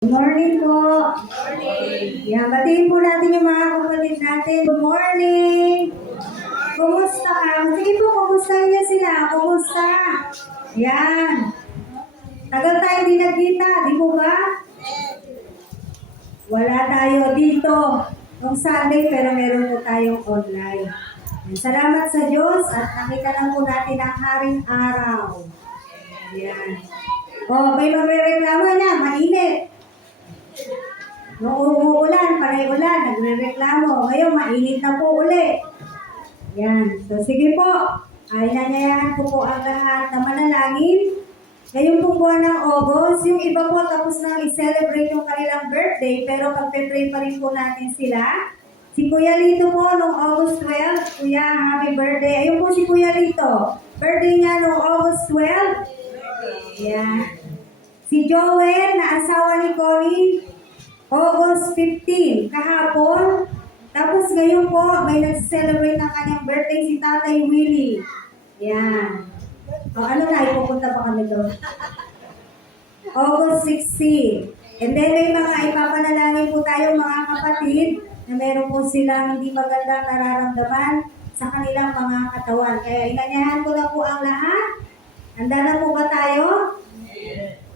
Good morning po. Yan, batiin po natin yung mga kapatid natin. Good morning. Kumusta ka? Sige po, kumustahin niyo sila. Kumusta? Yan. Tagal tayo di nagkita, di po ba? Wala tayo dito nung Sunday, pero meron po tayong online. Yan. Salamat sa Diyos at nakita lang po natin ang haring araw. Yan. O, may magre-reklamo na, mainit. Nung uulan, panay ulan, nagre-reklamo. Ngayon, mainit na po uli. Yan. So, sige po. Ay, nanyayahan ko po ang lahat na manalangin. Ngayon pong buwan ng August, yung iba po tapos na i-celebrate yung kanilang birthday, pero pagpe-pray pa rin po natin sila. Si Kuya Lito po, nung August 12, Kuya, happy birthday. Ayun po si Kuya Lito. Birthday niya nung August 12. Yan. Si Joel, na asawa ni Connie, August 15, kahapon. Tapos ngayon po, may nag-celebrate ng kanyang birthday si Tatay Willie. Yan. O ano na, ipupunta pa kami doon. August 16. And then may mga ipapanalangin po tayo mga kapatid na meron po silang hindi magandang nararamdaman sa kanilang mga katawan. Kaya inanyahan ko na po ang lahat. Handa na po ba tayo?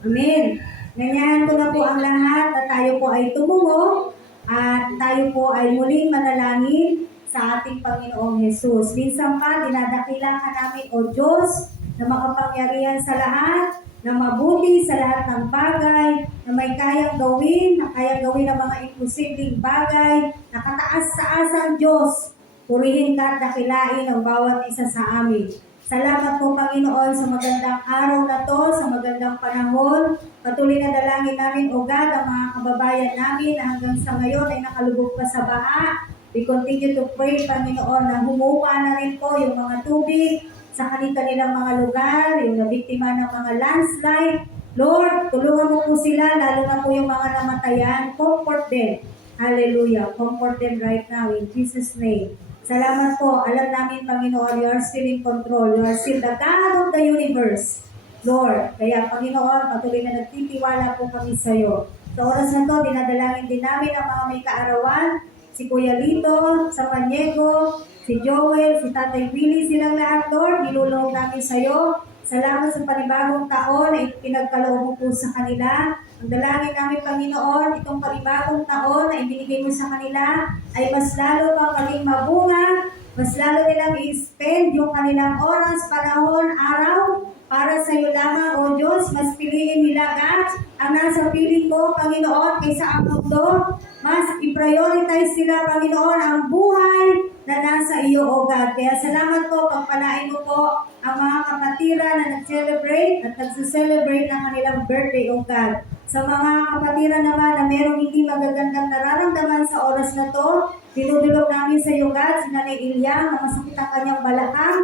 Amen. Ganyan ko na po ang lahat na tayo po ay tumungo at tayo po ay muling manalangin sa ating Panginoong Hesus. Minsan pa, dinadakilan ka namin, O Diyos, na makapangyarihan sa lahat, na mabuti sa lahat ng bagay, na may kayang gawin, na kayang gawin ng mga imposibleng bagay, na kataas-taas ang Diyos. Purihin ka at dakilain ang bawat isa sa amin. Salamat po, Panginoon, sa magandang araw na to, sa magandang panahon. Patuloy na dalangin namin, O God, ang mga kababayan namin na hanggang sa ngayon ay nakalubog pa sa baha. We continue to pray, Panginoon, na humupa na rin po yung mga tubig sa kanilang mga lugar, yung nabiktima ng mga landslide. Lord, tulungan mo po sila, lalo na po yung mga namatayan. Comfort them. Hallelujah. Comfort them right now in Jesus' name. Salamat po. Alam namin, Panginoon, you are still in control. You are still the God of the universe, Lord. Kaya, Panginoon, patuloy na nagtitiwala po kami sa iyo. Sa oras na to, dinadalangin din namin ang mga may kaarawan, si Kuya Lito, sa Panyego, si Joel, si Tatay Willie, silang lahat, Lord. Nilulong namin sa iyo. Salamat sa panibagong taon na pinagkaloob mo po sa kanila. Ang dalangin namin, Panginoon, itong panibagong taon na ibinigay mo sa kanila ay mas lalo pang maging mabunga, mas lalo nilang i-spend yung kanilang oras, panahon, araw para sa iyo lamang, O Diyos. Mas piliin nila, God, ang nasa piling mo, Panginoon, kaysa ang mundo. Mas i-prioritize sila, Panginoon, ang buhay na nasa iyo, O God. Kaya salamat po, pagpalain mo po ang mga kapatira na nag-celebrate at nag-celebrate ng kanilang birthday, O God. Sa mga kapatira naman na merong hindi magagandang nararamdaman sa oras na to, dinudulog namin sa iyo, God, si Nanay Ilyang na masakit ang kanyang balakang.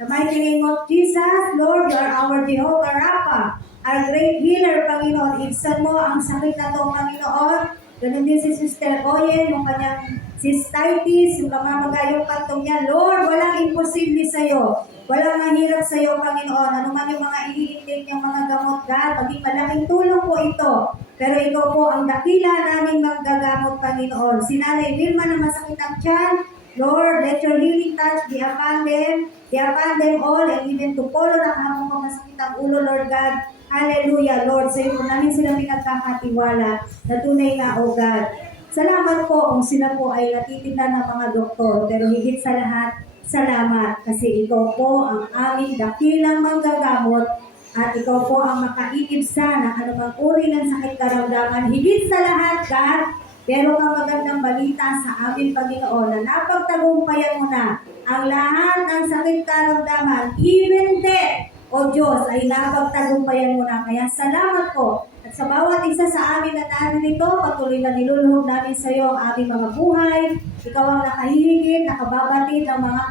The mighty name of Jesus, Lord, you are our Jehovah Rapha, our great healer, Panginoon. Ibsan mo ang sakit na to, Panginoon. Ganun din si Sister Oyen, yung kanyang cystitis, yung mamamagayong kantong niya. Lord, walang imposible sa iyo. Walang mahirap sa iyo, Panginoon. Ano man yung mga iniintake niyang mga gamot, God, maging malaking tulong po ito. Pero ikaw po ang dakila namin maggagamot, Panginoon. Si Nanay Vilma na masakit ang tiyan, Lord, let your healing touch be upon them all, and even to Polo na hamong masakit ang ulo, Lord God. Hallelujah, Lord. Sa iyo po namin sila pinagkakatiwala na tunay nga, O God. Salamat po kung sila po ay natitinda ng mga doktor, pero higit sa lahat, salamat kasi ikaw po ang aming dakilang manggagamot at ikaw po ang makaiibsa ng anumang uri ng sakit karamdaman. Higit sa lahat, God, pero kang magandang balita sa aming Panginoon na napagtagumpayan mo na ang lahat ng sakit karamdaman, even death, O Diyos, ay napagtagumpayan mo na. Kaya salamat po. At sa bawat isa sa amin na narito, patuloy na niluluhog namin sa iyo ang aming mga buhay. Ikaw ang nakahihigit, nakababatid ng mga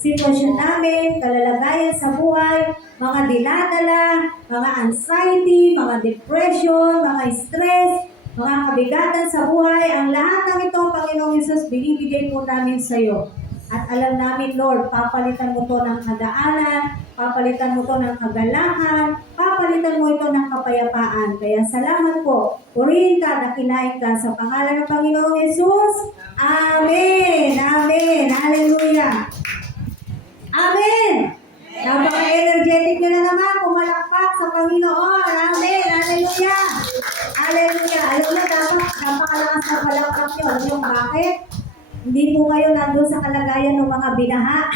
sitwasyon namin, kalalagayan sa buhay, mga dinadala, mga anxiety, mga depression, mga stress, mga kabigatan sa buhay. Ang lahat ng ito, Panginoong Jesus, binibigay po namin sa iyo. At alam namin, Lord, papalitan mo to ng kadaanan, papalitan mo ito ng kagalahan, papalitan mo ito ng kapayapaan. Kaya salamat po. Purihin ka, dakinain ka sa pangalan ng Panginoong Yesus. Amen! Amen! Hallelujah! Amen! Napaka-energetic nyo na naman, pumalakpak sa Panginoon. Amen! Hallelujah! Hallelujah! Alam na, napakalakas na palakpak nyo. Alam nyo bakit? Hindi po kayo nandun sa kalagayan ng mga binaha.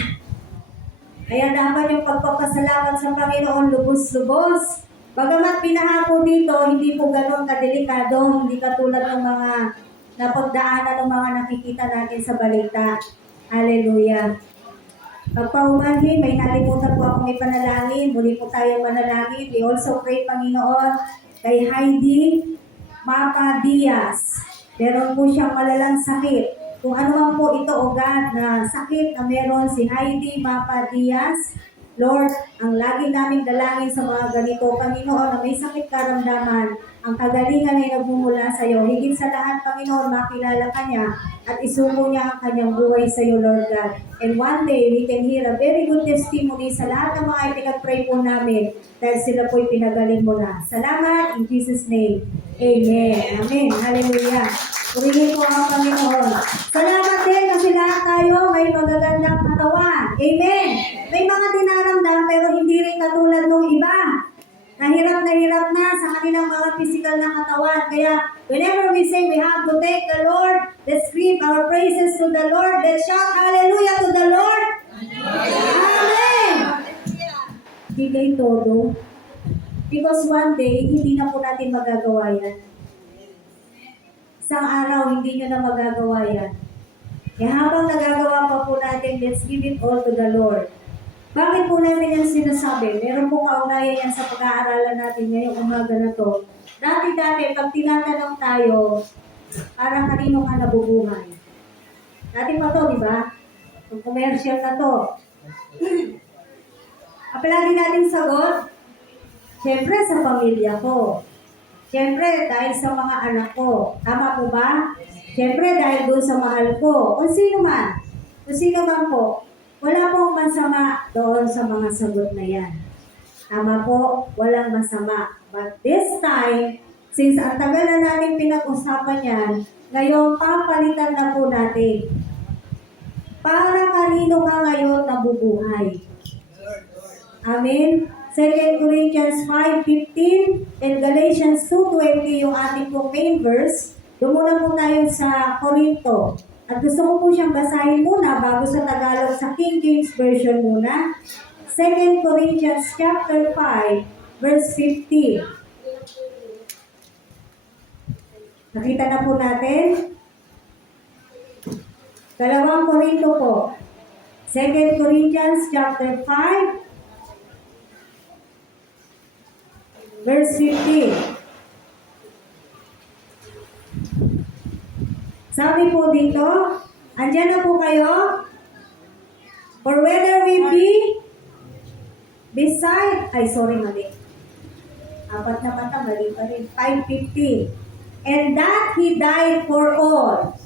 Kaya dapat yung pagpapasalamat sa Panginoon lubos-lubos. Bagamat binaha po dito, hindi po ganun kadelikado, hindi katulad ng mga napagdaanan ng mga nakikita natin sa balita. Hallelujah. Pagpaumanhin, may nalimutan po akong ipanalangin. Muli po tayo manalangin. We also pray, Panginoon, kay Heidi Mapa Diaz. Meron po siyang malalang sakit. Kung ano man po ito o God na sakit na meron si Heidi Mapa Diaz, Lord, ang lagi naming dalangin sa mga ganito, Panginoon, na may sakit karamdaman, ang kagalingan ay nagmumula sa iyo. Higit sa lahat, Panginoon, makilala ka niya at isuko niya ang kanyang buhay sa iyo, Lord God. And one day, we can hear a very good testimony sa lahat ng mga ipinag-pray po namin dahil sila po'y pinagaling mo na. Salamat in Jesus' name. Amen. Amen. Hallelujah. Purihin po ang Panginoon. Salamat din kasi lahat tayo may magagandang katawan. Amen. May mga dinaramdam pero hindi rin katulad ng iba. Nahirap na sa kanilang mga physical na katawan. Kaya whenever we say we have to thank the Lord, let's give our praises to the Lord. Let's shout hallelujah to the Lord. Amen. Bigay todo. Because one day, hindi na po natin magagawa yan. Isang araw, hindi nyo na magagawa yan. Kaya habang nagagawa pa po natin, let's give it all to the Lord. Bakit po namin yung sinasabi? Meron po kaugnayan yan sa pag-aaralan natin ngayong umaga na to. Dati-dati, pag tinatanong tayo, parang kanino ka nabubuhay? Dati pa to, di ba? Yung commercial na to. Palagi natin sagot, siyempre sa pamilya ko. Siyempre, dahil sa mga anak ko. Tama po ba? Siyempre, dahil doon sa mahal ko. Kung sino man. Kung sino man po. Wala pong masama doon sa mga sagot na yan. Tama po, walang masama. But this time, since ang tagal na natin pinag-usapan yan, ngayon, papalitan na po natin. Para kanino ka ngayon nabubuhay? Amen? 2 Corinthians 5:15 and Galatians 2:20 yung ating pong main verse. Dumuna po tayo sa Corinto. At gusto ko po siyang basahin muna bago sa Tagalog sa King James Version muna. 2 Corinthians chapter 5 verse 15. Nakita na po natin. 2 Corinto po. 2 Corinthians chapter 5 verse 15. Sabi po dito, andyan na po kayo. For whether we be mali. Apat na mata, mali pa rin. 5:15. And that He died for all,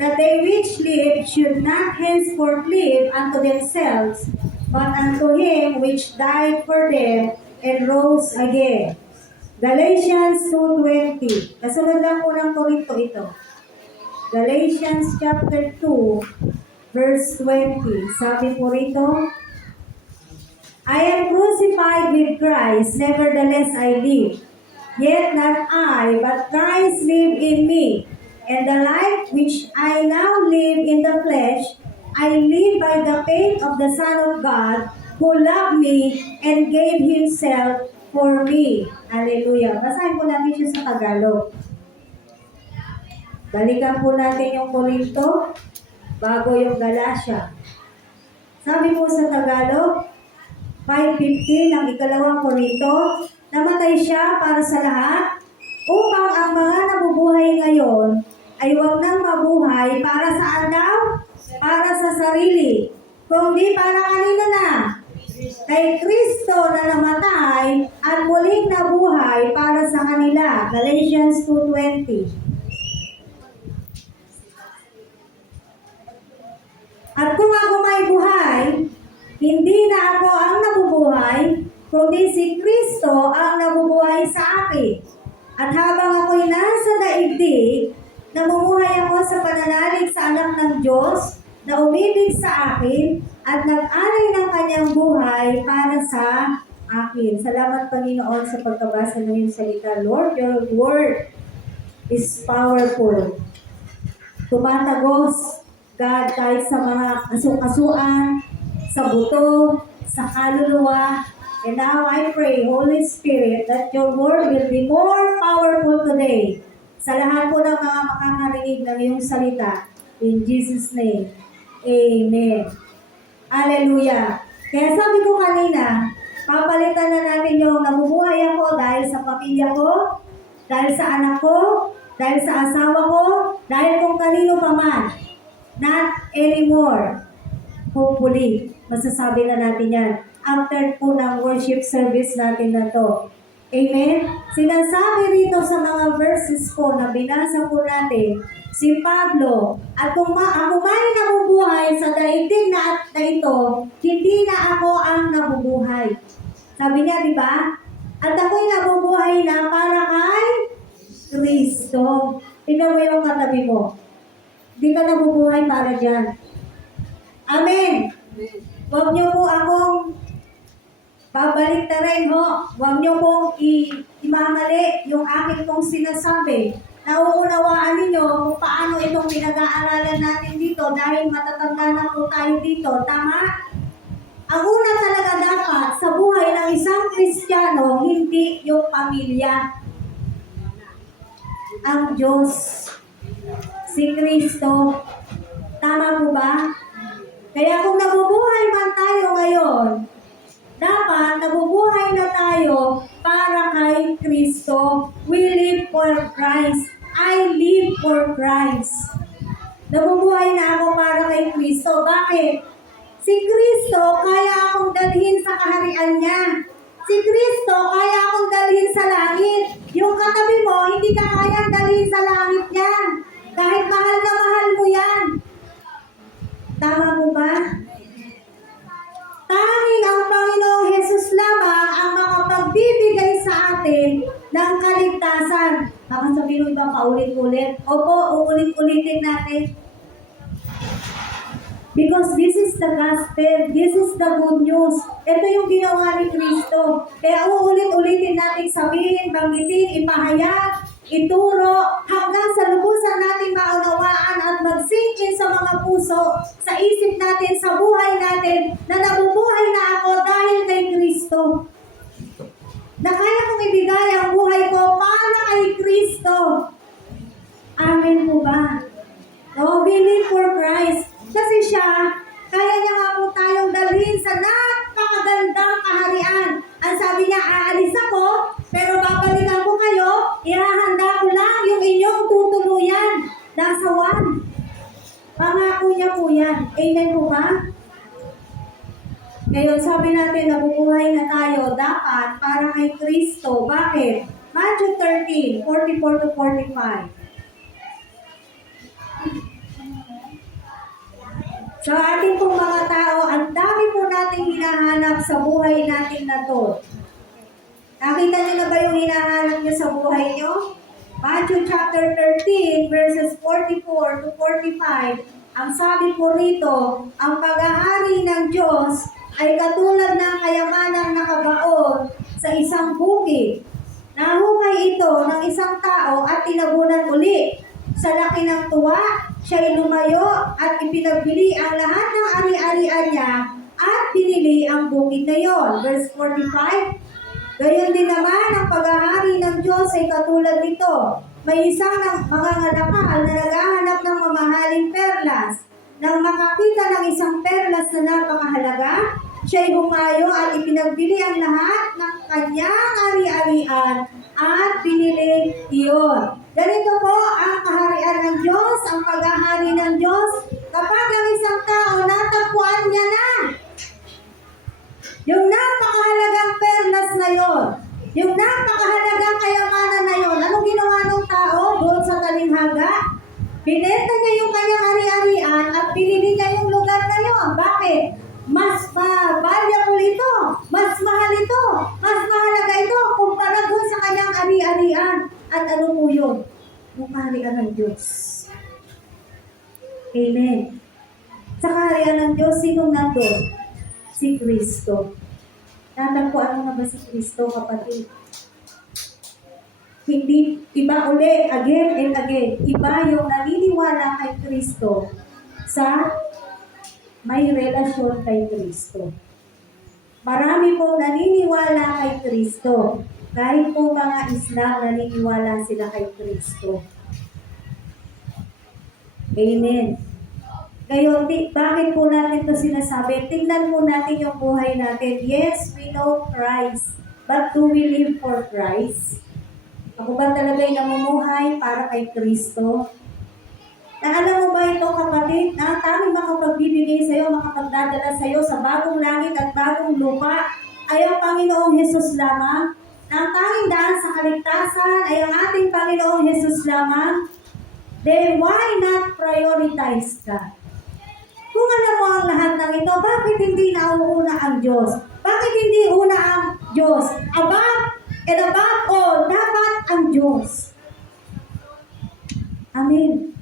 that they which live should not henceforth live unto themselves, but unto Him which died for them and rose again. Galatians 2:20. Kasunod lang po ng Corinto ito. Galatians chapter 2, verse 20. Sabi po rito, I am crucified with Christ, nevertheless I live. Yet not I, but Christ live in me. And the life which I now live in the flesh, I live by the faith of the Son of God, who loved me and gave Himself for me. Hallelujah. Basahin po natin siya sa Tagalog. Balikan po natin yung Corinto bago yung Galatia. Sabi po sa Tagalog, 5:15 ng ikalawang Corinto, namatay siya para sa lahat upang ang mga nabubuhay ngayon ay huwag nang mabuhay para saan daw? Para sa sarili. Kundi para kanino na? Kay Kristo na namatay at muling nabuhay para sa kanila. Galatians 2:20. At kung ako may buhay, Hindi na ako ang nabubuhay, kundi si Kristo ang nabubuhay sa akin. At habang ako'y nasa daigdig, namumuhay ako sa pananalig sa anak ng Diyos na umibig sa akin at nag-alay ng kanyang buhay para sa akin. Salamat Panginoon sa pagkabasa ng iyong salita. Lord, your word is powerful. Tumatagos, God, kahit sa mga kasukasuan, sa buto, sa kaluluwa. And now I pray, Holy Spirit, that your word will be more powerful today sa lahat po ng mga makakarinig ng iyong salita. In Jesus' name, Amen. Hallelujah. Kaya sabi ko kanina, papalitan na natin yung nabubuhay ako dahil sa pamilya ko, dahil sa anak ko, dahil sa asawa ko, dahil kung kanino pa man. Not anymore. Hopefully, masasabi na natin yan after po ng worship service natin na to. Amen? Sinasabi rito sa mga verses ko na binasa po natin, si Pablo, at kung ako man nabubuhay sa daigdig na ito, hindi na ako ang nabubuhay. Sabi niya, di ba? At ako'y nabubuhay na para kay Kristo. Tingnan mo yung katabi mo. Hindi ka nabubuhay para dyan. Amen. Huwag niyo po akong babalik na rin, ho. Huwag niyo pong imamali yung aking pong sinasabi. Nauunawaan ninyo kung paano itong pinag-aaralan natin dito dahil matatanda na po tayo dito. Tama? Ang una talaga dapat sa buhay ng isang Kristiyano, hindi yung pamilya. Ang Diyos, si Kristo. Tama po ba? Kaya kung nabubuhay man tayo ngayon, dapat nabubuhay na tayo para kay Kristo. We live for Christ. I live for Christ. Nabubuhay na ako para kay Kristo. Bakit? Si Kristo, kaya akong dalhin sa kaharian niya. Si Kristo, kaya akong dalhin sa langit. Yung katabi mo, hindi ka kayang dalhin sa langit yan. Kahit mahal na mahal mo yan. Tama mo ba? Tanging ang Panginoong Hesus lamang ang makapagbibigay sa atin ng kaligtasan. Baka sabihin mo iba paulit-ulit. Opo, uulit-ulitin natin. Because this is the gospel, this is the good news. Ito yung ginawa ni Kristo. Kaya uulit-ulitin natin sabihin, banggitin, ipahayag, ituro, hanggang sa lubusan natin maunawaan at mag-sink in sa mga puso, sa isip natin, sa buhay natin, na nabubuhay na ako dahil kay Kristo. Na kaya kong ibigay ang buhay ko para kay Kristo. Amen po ba? No, we live for Christ. Kasi siya, kaya niya nga po tayong dalhin sa napakagandang kaharian. Ang sabi niya, aalis ako, pero babalikan ko kayo, ihahanda ko lang yung inyong tutuluyan. Nasa 1. Pangako niya po yan. Amen po ba? Ngayon, sabi natin, nabubuhay na tayo dapat para kay Kristo. Bakit? Matthew 13, 44 to 45. Sa ating pong mga tao, ang dami po nating hinahanap sa buhay natin na to. Nakita niyo na ba yung hinahanap niyo sa buhay niyo? Matthew chapter 13, verses 44 to 45. Ang sabi po rito, ang paghahari ng Diyos ay katulad ng kayamanang nakabaon sa isang bukid. Nahukay ito ng isang tao at tinabunan uli. Sa laki ng tuwa, siya'y lumayo at ipinagbili ang lahat ng ari-arian niya at binili ang bukid na yon. Verse 45, gayon din naman ang paghahari ng Diyos ay katulad nito. May isang mga ngalakal na naghahanap ng mamahaling perlas. Nang makakita ng isang perlas na napakahalaga, siya'y humayo at ipinagbili ang lahat ng kanyang ari-arian at binili iyon. Ganito po ang kaharian ng Diyos, ang paghahari ng Diyos. Kapag ang isang tao natagpuan niya na yung napakahalagang perlas na yon, yung napakahalagang kayamanan na yon, anong ginawa ng tao doon sa talinghaga? Binenta niya yung kanyang ari-arian at pinili niya yung lugar na yon. Bakit? mas valuable ito, mas mahal ito, mas mahalaga ito kumpara doon sa kanyang ari-arian. At ano po yun? Yung kaharian ng Diyos. Amen. Sa kaharian ng Diyos, sinong nandun? Si Kristo. Natagpuan mo na ba si Kristo, kapatid? Hindi, iba uli, again and again. Iba yung naniniwala kay Kristo sa may relasyon kay Kristo. Marami pong naniniwala kay Kristo. Kahit po mga Islam, naniniwala sila kay Kristo. Amen. Ngayon, bakit po natin ito sinasabi? Tingnan po natin yung buhay natin. Yes, we know Christ. But do we live for Christ? Ako ba talaga'y namumuhay para kay Kristo? Na alam mo ba ito, kapatid, na tanging makapagbibigay sa iyo, makapagdadala sa iyo sa bagong langit at bagong lupa ay ang Panginoong Hesus lamang. Na ang tanging daan sa kaligtasan ay ang ating Panginoong Hesus lamang. Then why not prioritize ka? Kung alam mo ang lahat ng ito, bakit hindi nauuna ang Diyos? Bakit hindi una ang Diyos? Above all, dapat ang Diyos. Amen.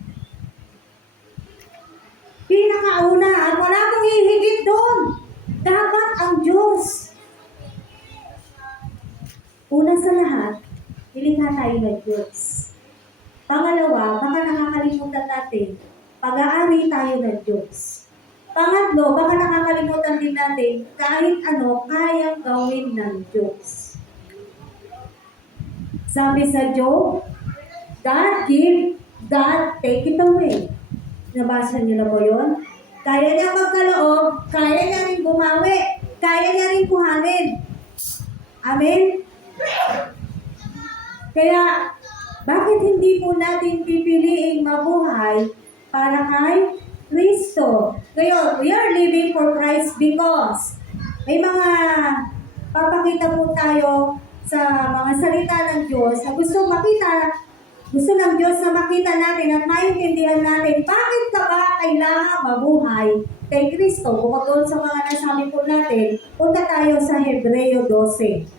Pinakauna, at wala kang hihigit doon. Dapat ang Diyos. Una sa lahat, nilikha tayo ng Diyos. Pangalawa, baka nakakalimutan natin, pag-aari tayo ng Diyos. Pangatlo, baka nakakalimutan din natin, kahit ano, kayang gawin ng Diyos. Sabi sa Job, God give, God take it away. Nabasa niyo na po yun? Kaya niya magkaloob, kaya niya rin bumawi, kaya niya rin kuhanin. Amen? Kaya, bakit hindi po natin pipiliing mabuhay para kay Kristo? Ngayon, we are living for Christ because may mga papakita po tayo sa mga salita ng Diyos na gusto ng Diyos na makita natin at maintindihan natin bakit ka ba kailangan mabuhay kay Kristo. Bukod doon sa mga nasabi po natin, punta tayo sa Hebreo 12.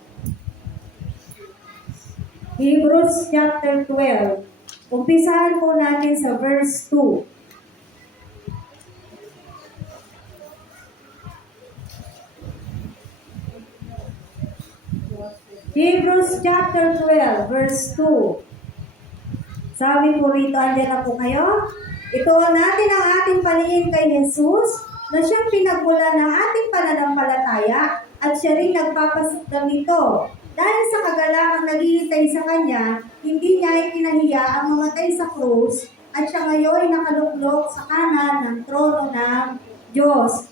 Hebrews chapter 12. Umpisahan po natin sa verse 2. Hebrews chapter 12, verse 2. Sabi po rito, andyan na po kayo. Ituon natin ang ating paningin kay Jesus na siyang pinagmula ng ating pananampalataya at siya rin nagpapasakdam nito. Dahil sa kagalangang naghihintay sa Kanya, hindi niya ikinahiya ang mamatay sa krus at siya ngayon nakaluklok sa kanan ng trono ng Diyos.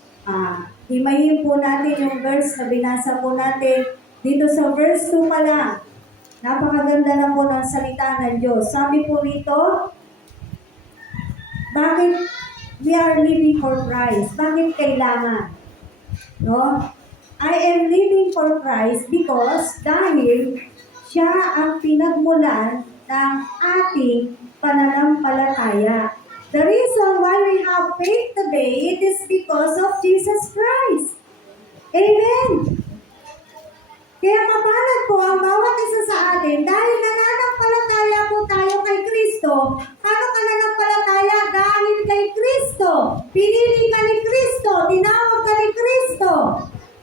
Himayin po natin yung verse na binasa po natin dito sa verse 2 pa lang. Napakaganda na po ng salita ng Diyos. Sabi po rito, bakit we are living for Christ? Bakit kailangan? No? I am living for Christ because dahil siya ang pinagmulan ng ating pananampalataya. The reason why we have faith today, it is because of Jesus Christ. Amen! Kaya mapalad po ang bawat isa sa atin dahil nananampalataya po tayo kay Kristo. Paano ka nananampalataya? Dahil kay Kristo. Pinili ka ni Kristo. Tinawag ka ni Kristo.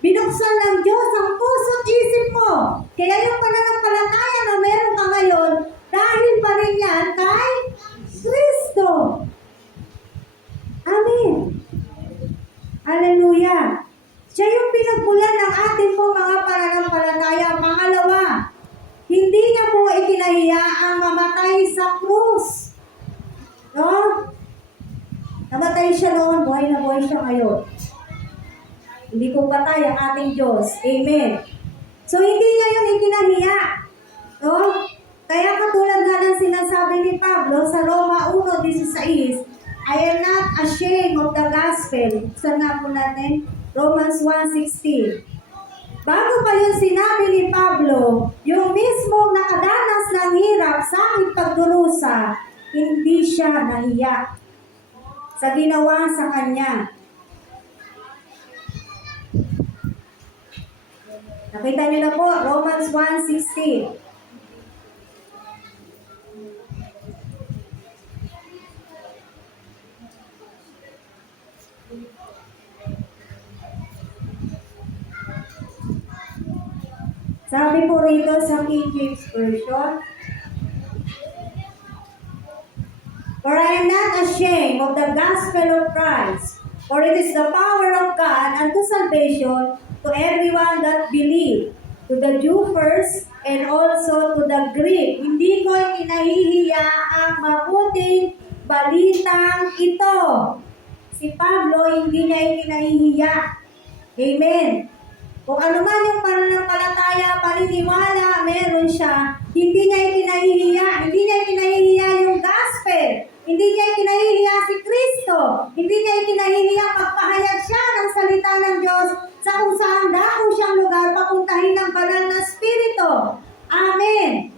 Binuksan ng Diyos ang puso't isip mo. Kaya yung pananampalataya na meron ka ngayon, dahil pa rin yan kay Kristo. Amen. Hallelujah. Siya yung pinagmulan ng ating pong mga pananampalataya. Pangalawa, hindi niya po ikinahiya ang mamatay sa krus. No? Namatay siya noon, buhay na buhay siya ngayon. Hindi po patay ang ating Diyos. Amen. So, hindi niya yun ikinahiya. No? Kaya katulad nga ng sinasabi ni Pablo sa Roma 1:16, I am not ashamed of the gospel. Saan nga po natin? Romans 1:16. Bago pa yung sinabi ni Pablo, yung mismong nakadanas ng hirap sa aking pagdurusa, hindi siya nahiya sa ginawa sa kanya. Nakita niyo na po, Romans 1:16. Sabi po rito sa King James Version, "For I am not ashamed of the gospel of Christ, for it is the power of God unto salvation to everyone that believe, to the Jew first, and also to the Greek. Hindi ko kinahihiya ang mabuting balitang ito." Si Pablo, hindi niya kinahihiya. Amen. Kung ano man yung pananampalataya, paniniwala, meron siya, hindi niya ikinahihiya. Hindi niya ikinahihiya yung gospel. Hindi niya ikinahihiya si Kristo. Hindi niya ikinahihiya magpahayag siya ng salita ng Diyos sa kung saan dako siyang lugar papuntahin ng banal na Espiritu. Amen.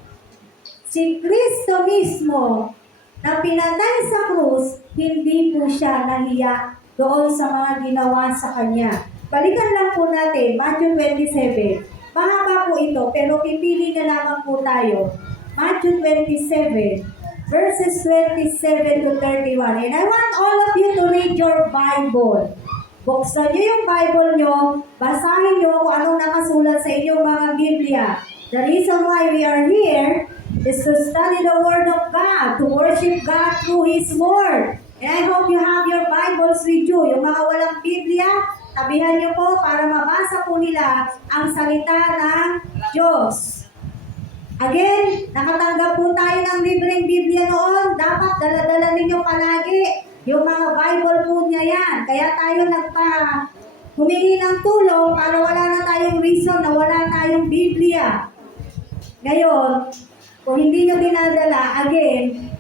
Si Kristo mismo na pinatay sa krus, hindi po siya nahiya doon sa mga ginawa sa Kanya. Balikan lang po natin, Matthew 27. Mahaba po ito, pero pipili na lamang po tayo. Matthew 27, verses 27 to 31. And I want all of you to read your Bible. Buksan niyo yung Bible niyo, basahin niyo kung anong nakasulat sa inyong mga Biblia. The reason why we are here is to study the Word of God, to worship God through His Word. And I hope you have your Bibles with you. Yung mga walang Biblia, tabihan niyo po para mabasa po nila ang salita ng Diyos. Again, nakatanggap po tayo ng libreng Biblia noon. Dapat dala-dala ninyo palagi yung mga Bible po niya yan. Kaya tayo humingi ng tulong para wala na tayong reason na wala tayong Biblia. Ngayon, kung hindi nyo dinadala, again,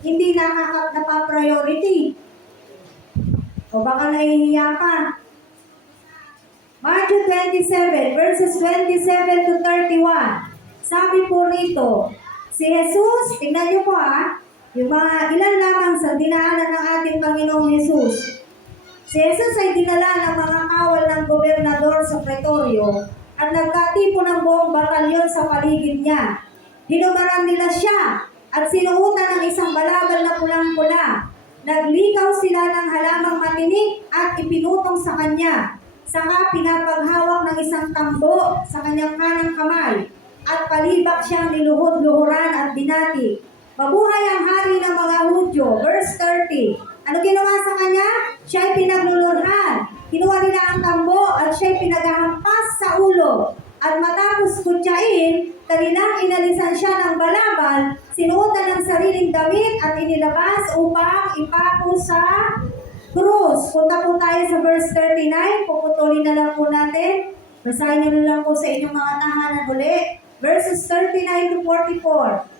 hindi napa-priority. O baka nahihiya pa. Matthew 27, verses 27 to 31. Sabi po rito, si Jesus, tingnan niyo po yung mga ilan lamang sa dinaanan ng ating Panginoong Jesus. Si Jesus ay dinala ng mga kawal ng gobernador sa Pretorio at nagkatipo ng buong batalyon sa paligid niya. Hinumaran nila siya at sinuutan ng isang balabal na pulang-pula. Naglikaw sila ng halamang matinik at ipinutong sa kanya. Saka pinapaghawak ng isang tambo sa kanyang kanang kamay at palibak siyang niluhod-luhuran at binati. Mabuhay ang hari ng mga Hudyo. Verse 30. Ano ginawa sa kanya? Siya'y pinaglulurhan. Kinuha nila ang tambo at siya'y pinaghahampas sa ulo. At matapos kutyain, kanilang inalisan siya ng balabal, sinuotan ng sariling damit at inilabas upang ipako sa krus. Punta po tayo sa verse 39. Puputulin na lang po natin. Basahin nyo lang po sa inyong mga tahanan ulit. Verses 39 to 44.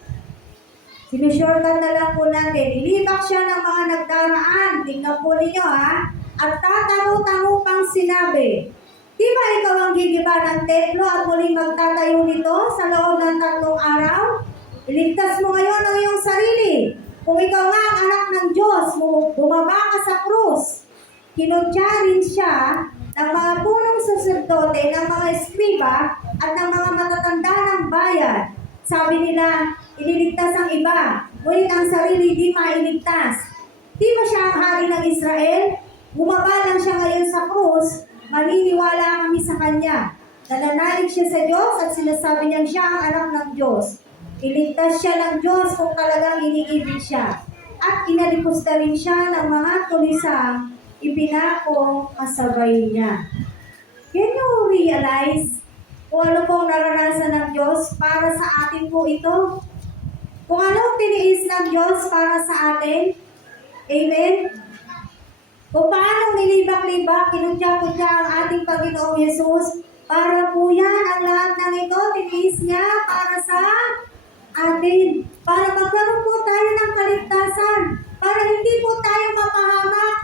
Sinishortcut na lang po natin. Ilibak siya ng mga nagdaraan. Tingnan po ninyo At tatango-tango pang sinabi, "Di ba ikaw ang gigiba ng templo at muling magtatayo nito sa loob ng 3 araw? Iligtas mo ngayon ang iyong sarili. Kung ikaw nga ang anak ng Diyos, bumaba ka sa krus." Kinutyarin siya ng mga punong saserdote, ng mga eskriba, at ng mga matatanda ng bayan. Sabi nila, ililigtas ang iba, ngunit ang sarili di mailigtas. Di ba siya ang hari ng Israel? Bumaba lang siya ngayon sa krus, maniniwala kami sa kanya. Nananalig siya sa Diyos at sinasabi niyang siya ang anak ng Diyos. Iligtas siya ng Diyos kung talagang iniibig siya. At inalikos na rin siya ng mga tulisang ipinako kasabay niya. Can you realize kung ano pong naranasan ng Diyos para sa atin po ito? Kung anong tiniis ng Diyos para sa atin? Amen? Kung paano nilibak-libak, kinutya-kutya ang ating Panginoong Yesus, para po yan, ang lahat ng ito, tiniis niya para sa atin. Para magkaroon po tayo ng kaligtasan. Para hindi po tayo mapahamak.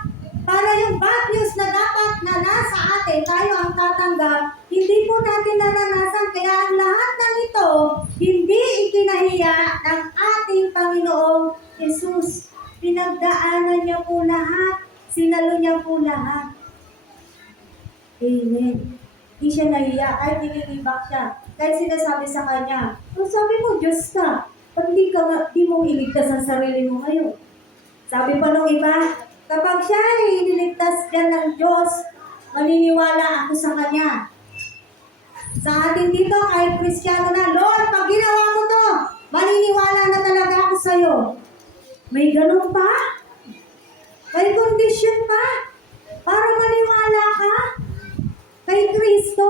Para yung bad news na dapat na nasa atin, tayo ang tatanggap, hindi po natin naranasan. Kaya ang lahat ng ito, hindi ikinahiya ng ating Panginoong Jesus. Pinagdaanan niya po lahat. Sinalo niya po lahat. Amen. Di siya nahiya, kahit nililibak siya. Kahit sinasabi sa kanya, "Oh, sabi mo, Diyos ka. Ba't di mo iligtas ang sarili mo ngayon?" Sabi pa nung iba, kapag siya ay iniligtas dyan ng Diyos, maniniwala ako sa Kanya. Sa atin dito, kahit Kristiyano na, "Lord, pag ginawa mo to, maniniwala na talaga ako sa'yo." May ganun pa? May condition pa? Para maniwala ka? Kay Kristo,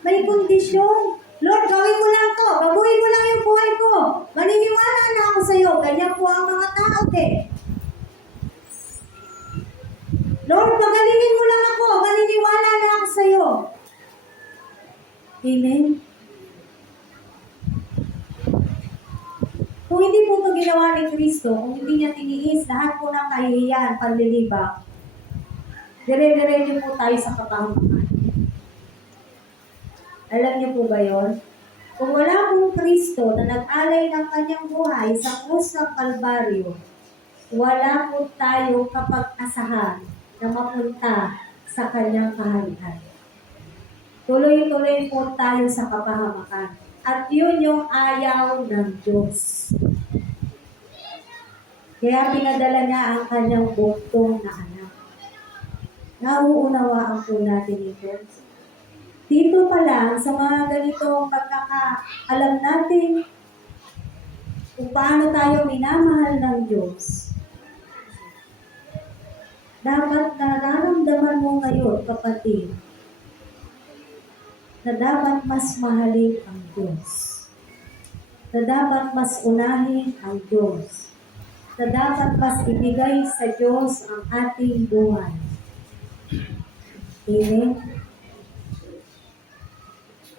may kondisyon. "Lord, gawin mo lang to. Baguhin mo lang yung buhay ko. Maniniwala na ako sa'yo." Ganyan po ang mga tao, "Lord, pagalingin mo lang ako. Maniniwala na ako sa'yo." Amen? Kung hindi po ito ginawa ni Kristo, kung hindi niya tiniis lahat po ng kahihiyan, panlilibak, dire-diretso po tayo sa kapahamakan. Alam niyo po ba yon? Kung wala pong Kristo na nag-alay ng kanyang buhay sa krus ng Kalbaryo, wala po tayo kapag-asahan na mapunta sa kanyang kaharian. Tuloy-tuloy po tayo sa kapahamakan. At yun yung ayaw ng Diyos. Kaya pinadala niya ang kanyang buktong na anak. Nauunawaan po natin ito. Dito pa lang, sa mga ganitong pagkakaalam natin kung paano tayo minamahal ng Diyos, dapat nararamdaman mo ngayon, kapatid, na dapat mas mahalin ang Diyos. Na dapat mas unahin ang Diyos. Na dapat mas ibigay sa Diyos ang ating buhay. Amen?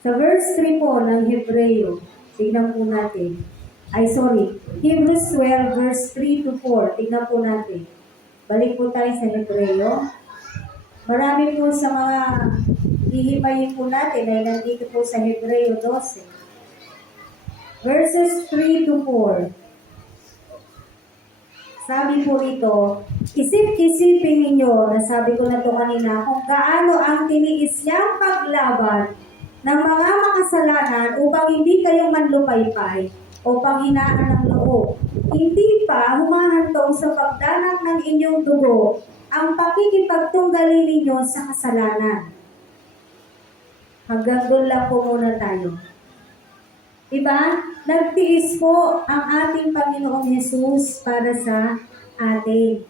Sa verse 3 po ng Hebreo, tignan po natin. Hebrews 12 verse 3 to 4. Tignan po natin. Balik po tayo sa Hebreo. Marami po sa mga hihimayin po natin ay nandito po sa Hebreo 12. Verses 3 to 4. Sabi po rito, "Isip-isipin ninyo," nasabi ko na to kanina, "kung gaano ang tiniis niyang paglaban ng mga makasalanan upang hindi kayo manlupaypay o panghinaan ng loob. Hindi pa humahantong sa pagdanak ng inyong dugo ang pakikipagtunggali ninyo sa kasalanan." Hanggang doon lang po muna tayo. Diba? Nagtiis po ang ating Panginoong Hesus para sa atin.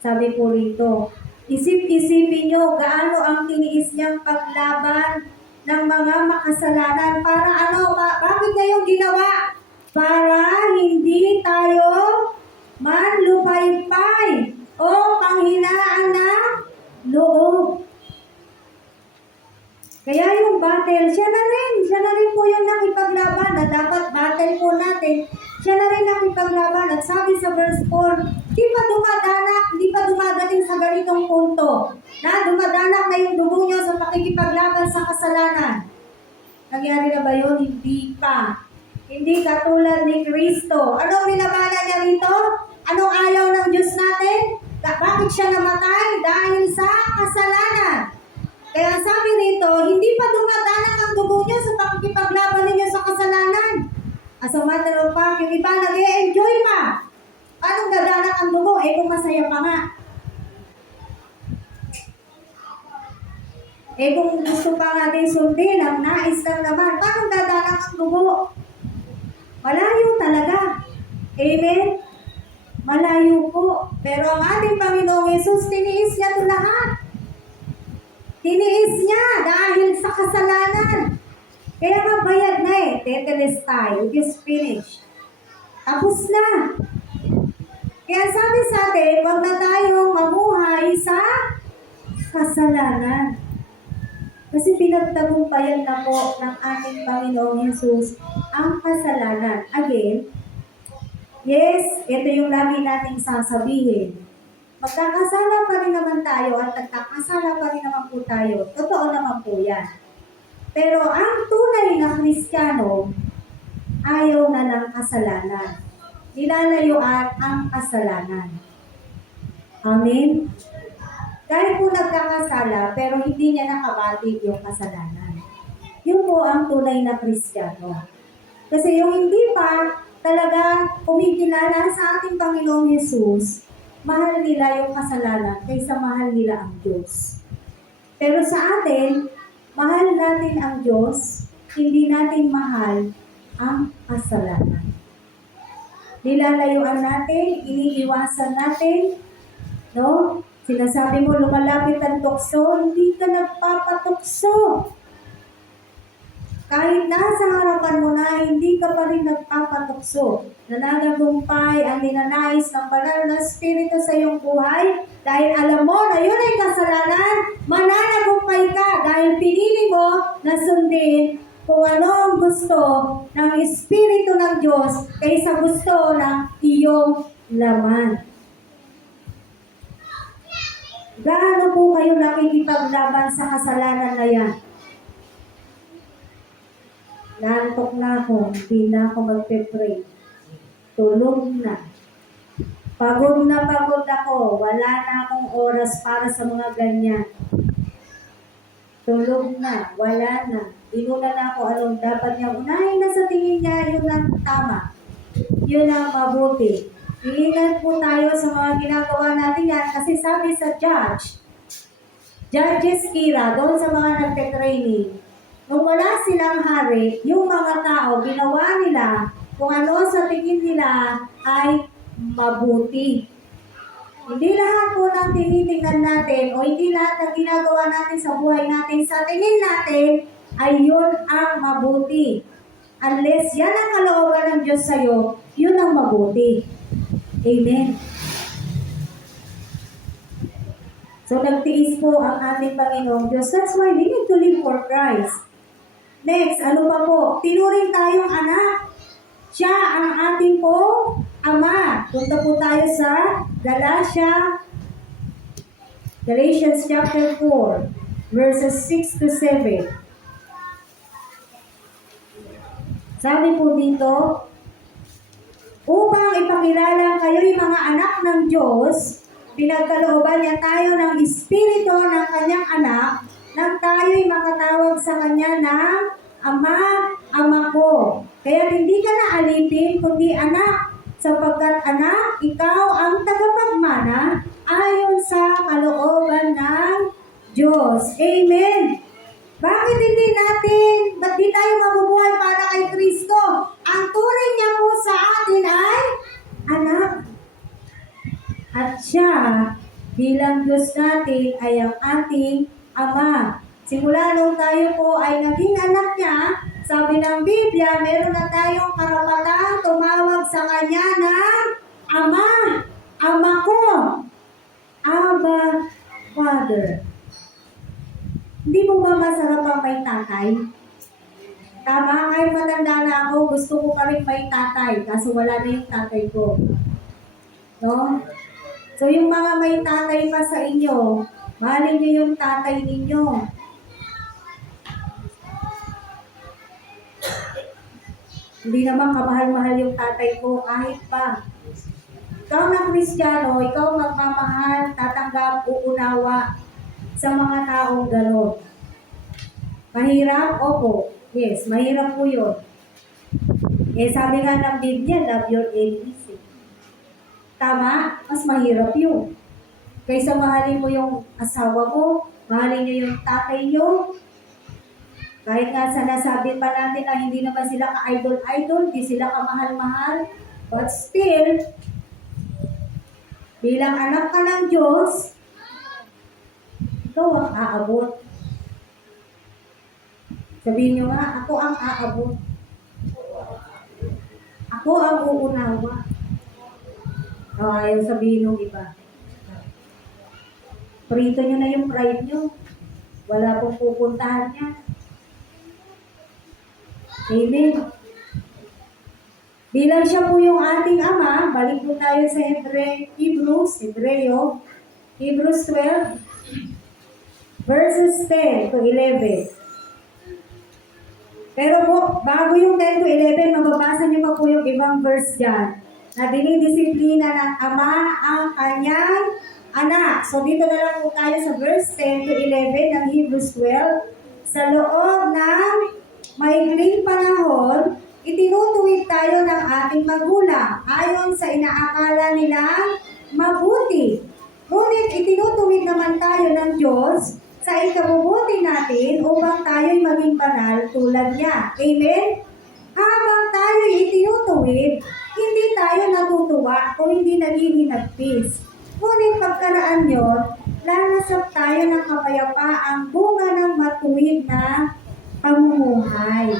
Sabi po rito, "Isip-isipin nyo gaano ang tiniis niyang paglaban ng mga makasalanan." Para ano? Bakit ngayong ginawa? Para hindi tayo manlupaypay o panghinaan ng loob. Kaya yung battle, siya na rin po yung nakipaglaban na dapat battle po natin. Siya na rin nakipaglaban. At sabi sa verse 4, di pa dumadating sa ganitong punto na dumadanak na yung dugo nyo sa pakikipaglaban sa kasalanan. Nangyari na ba yun? Hindi pa. Hindi katulad ni Kristo. Anong binabala niya rito? Anong ayaw ng Diyos natin? Bakit siya namatay? Dahil sa kasalanan. Kaya sabi nito, hindi pa dumadanak ang dugo niyo sa pakikipaglaban ninyo sa kasalanan. As a matter of fact, yung iba nag-e-enjoy pa. Anong dadanak ang dugo? Kung masaya pa nga. Kung gusto pa natin sundin, ang nais lang naman, paano dadanak ang dugo? Malayo talaga. Amen? Malayo po. Pero ang ating Panginoong Yesus, tiniis niya ito lahat. Tiniis niya dahil sa kasalanan. Kaya mabayad na Tetelestai, it is finished. Tapos na. Kaya sabi sa atin, huwag na tayong mamuhay sa kasalanan. Kasi pinagtagumpayan na po ng ating Panginoong Yesus ang kasalanan. Again, yes, ito yung lagi nating sasabihin. Magkakasala pa rin naman tayo at nagkakasala pa rin naman po tayo. Totoo naman po yan. Pero ang tunay na Kristiyano, ayaw na ng kasalanan. Nilalayuan ang kasalanan. Amen? Kahit po nagkakasala, pero hindi niya nakabatid yung kasalanan. Yun po ang tunay na Kristiyano. Kasi yung hindi pa talaga kumikilala sa ating Panginoong Yesus, mahal nila yung kasalanan kaysa mahal nila ang Diyos. Pero sa atin, mahal natin ang Diyos, hindi natin mahal ang kasalanan. Nilalayuan natin, iniiwasan natin, no? Sinasabi mo, lumalapit ang tukso, hindi ka nagpapatukso. Kahit nasa harapan mo na, hindi ka pa rin nagpapatukso. Nananagumpay ang ninanais ng banal na Espiritu sa iyong buhay dahil alam mo na yun ay kasalanan, mananagumpay ka dahil pinili mo na sundin kung ano ang gusto ng Espiritu ng Diyos kaysa gusto ng iyong laman. Gaano po kayo nakikipaglaban sa kasalanan na yan? Nantok na ako, hindi na ako magpe-pray. Tulog na. Pagod na pagod ako, wala na akong oras para sa mga ganyan. Tulog na, wala na. Inuna na ako anong dapat niyang unahin na sa tingin niya, yun ang tama. Yun ang mabuti. Iingat po tayo sa mga ginagawa natin yan kasi sabi sa Judges era, doon sa mga nagte-training, nung wala silang hari, yung mga tao, ginawa nila kung ano sa tingin nila ay mabuti. Hindi lahat po ng tinitingnan natin o hindi lahat ng ginagawa natin sa buhay natin, sa tingin natin ay yun ang mabuti. Unless yan ang kalooban ng Diyos sa'yo, yun ang mabuti. Amen. So nagtiis po ang ating Panginoong Diyos. That's why we need to live for Christ. Next, ano pa po? Tinuring tayong anak. Siya ang ating po ama. Punta po tayo sa Galatians chapter 4, verses 6 to 7. Sabi po dito, upang ipakilala kayo'y mga anak ng Diyos, pinagkalooban niya tayo ng Espiritu ng kanyang anak, nang tayo'y makatawag sa kanya ng Ama, Ama ko. Kaya hindi ka na alipin, kundi anak, sapagkat anak, ikaw ang tagapagmana ayon sa kalooban ng Diyos. Amen. Bakit ba't di tayo mabubuhay para kay Kristo? Ang turing niya po sa atin ay anak. At siya, bilang Diyos natin, ay ang ating Ama. Simula nung tayo po ay naging anak niya, sabi ng Biblia, meron na tayong karapatang tumawag sa Kanya ng Ama, Ama ko, Abba, Father. Hindi mo ba masarap ang may tatay? Tama, kahit matanda na ako, gusto ko pa rin may tatay, kaso wala na yung tatay ko. No? So yung mga may tatay pa sa inyo, mahalin niyo yung tatay ninyo. Hindi naman kamahal-mahal yung tatay ko, kahit pa. Ikaw na Kristiyano, ikaw magmamahal, tatanggap, uunawa sa mga taong gano'n. Mahirap? Opo. Yes, mahirap po yun. Eh, sabi nga ng Biblia, love your enemies. Tama? Mas mahirap yun. Kaysa mahalin mo yung asawa mo, mahalin niyo yung tatay niyo. Kahit nga sa nasabi pa natin na hindi naman sila ka-idol-idol, hindi sila kamahal-mahal, but still, bilang anak ka ng Diyos, ikaw ang aabot. Sabihin nyo nga, ako ang aabot. Ako ang uunawa. Ayaw sabihin ng iba. Prito nyo na yung pride nyo. Wala pong pupuntahan niya. Amen. Bilang siya po yung ating Ama, balik po tayo sa Hebrews 12, verses 10 to 11. Pero po, bago yung 10 to 11, mababasa niyo pa po yung ibang verse dyan na dinidisiplina ng Ama ang kanyang anak. So dito na lang po tayo sa verse 10 to 11 ng Hebrews 12 sa loob ng maikling panahon, itinutuwid tayo ng ating magulang ayon sa inaakala nilang mabuti. Ngunit itinutuwid naman tayo ng Diyos sa ikabubuti natin upang tayo'y maging banal tulad niya. Amen? Habang tayo'y itinutuwid, hindi tayo natutuwa o hindi naging hinagpis. Ngunit pagkaraan yon, lalasap tayo ng kapayapaang bunga ng matuwid na pamumuhay.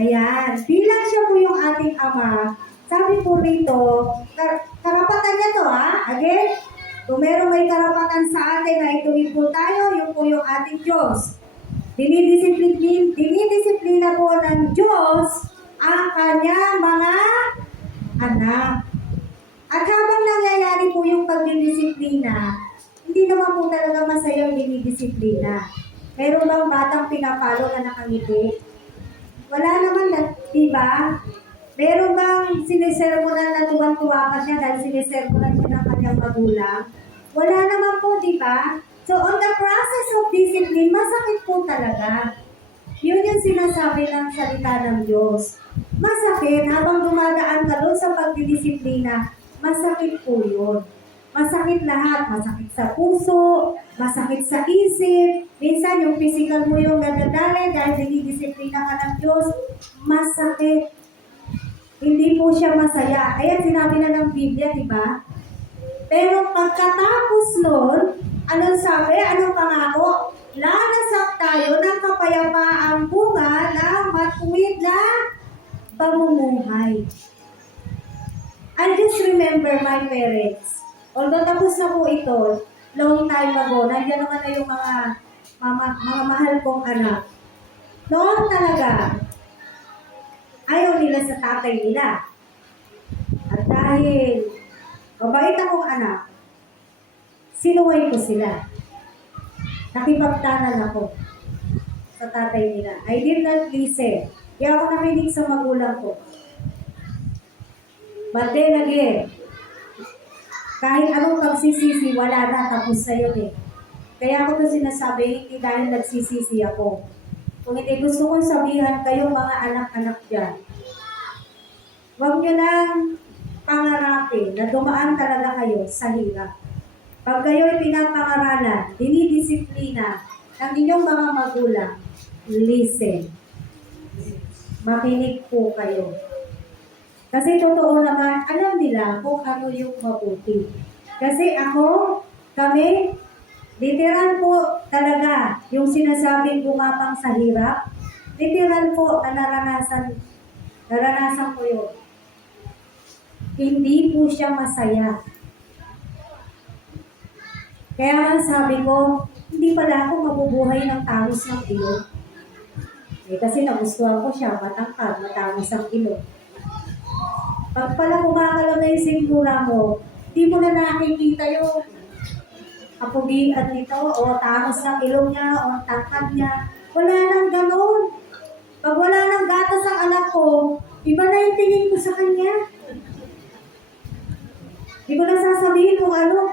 Ayan. Bilang siya po yung ating Ama, sabi po rito, karapatan niya to Again, kung meron may karapatan sa atin na ituwid po tayo, yun po yung ating Diyos. Dinidisiplina po ng Diyos ang kanyang mga anak. At habang nangyayari po yung pagdidisiplina, hindi naman po talaga masaya yung dinidisiplina. Meron bang batang pinapalo na nakangiti? Wala naman, di ba? Meron bang sinisermonan na tuwang-tuwa pa siya dahil sinisermonan siya ng kanyang magulang? Wala naman po, di ba? So, on the process of discipline, masakit po talaga. Yun yung sinasabi ng salita ng Diyos. Masakit, habang dumadaan ka doon sa pagdidisiplina, masakit po yun. Masakit lahat. Masakit sa puso, masakit sa isip. Minsan, yung physical mo yung nadadali dahil dinidisiplina ka ng Diyos, masakit. Hindi po siya masaya. Ayan, sinabi na ng Biblia, di ba? Pero pagkatapos nun, anong sabi? Anong pangako? Lalasap tayo ng kapayapaang bunga ng matuwid na pamumuhay. I just remember my parents. Although tapos na po ito, long time ago, nandiyan naman na yung mga mahal kong anak. Noon talaga, ayaw nila sa tatay nila. At dahil mabait akong anak, sinuway ko sila. Nakipagtanan ako sa tatay nila. I did not listen. Kaya ako nakinig sa magulang ko. But then again, kahit anong pagsisisi, wala na, tapos na yun eh. Kaya ako ito sinasabi, hindi dahil nagsisisi ako. Kung hindi gusto kong sabihan kayong mga anak-anak dyan, huwag nyo nang pangarapin na dumaan talaga kayo sa hirap. Pag kayo'y pinapangaralan, dinidisiplina ng inyong mga magulang, listen. Makinig po kayo. Kasi totoo naman, alam nila kung ano yung mabuti. Kasi kami, literal po talaga yung sinasabing gumapang sa hirap. Literal po na naranasan ko yun. Hindi po siya masaya. Kaya nga sabi ko, hindi pala ako mabubuhay ng talos ng ilong. Kasi nagustuhan ko siya, matangkad, matangos ang ilong. Pag pala kumakalaw na yung singkura mo, di mo na nakikita yung kapugian nito, o tangos ng ilong niya, o tangkad niya. Wala nang ganon. Pag wala nang gatas ang anak ko, iba na yung tingin ko sa kanya. Di ko na sasabihin kung ano.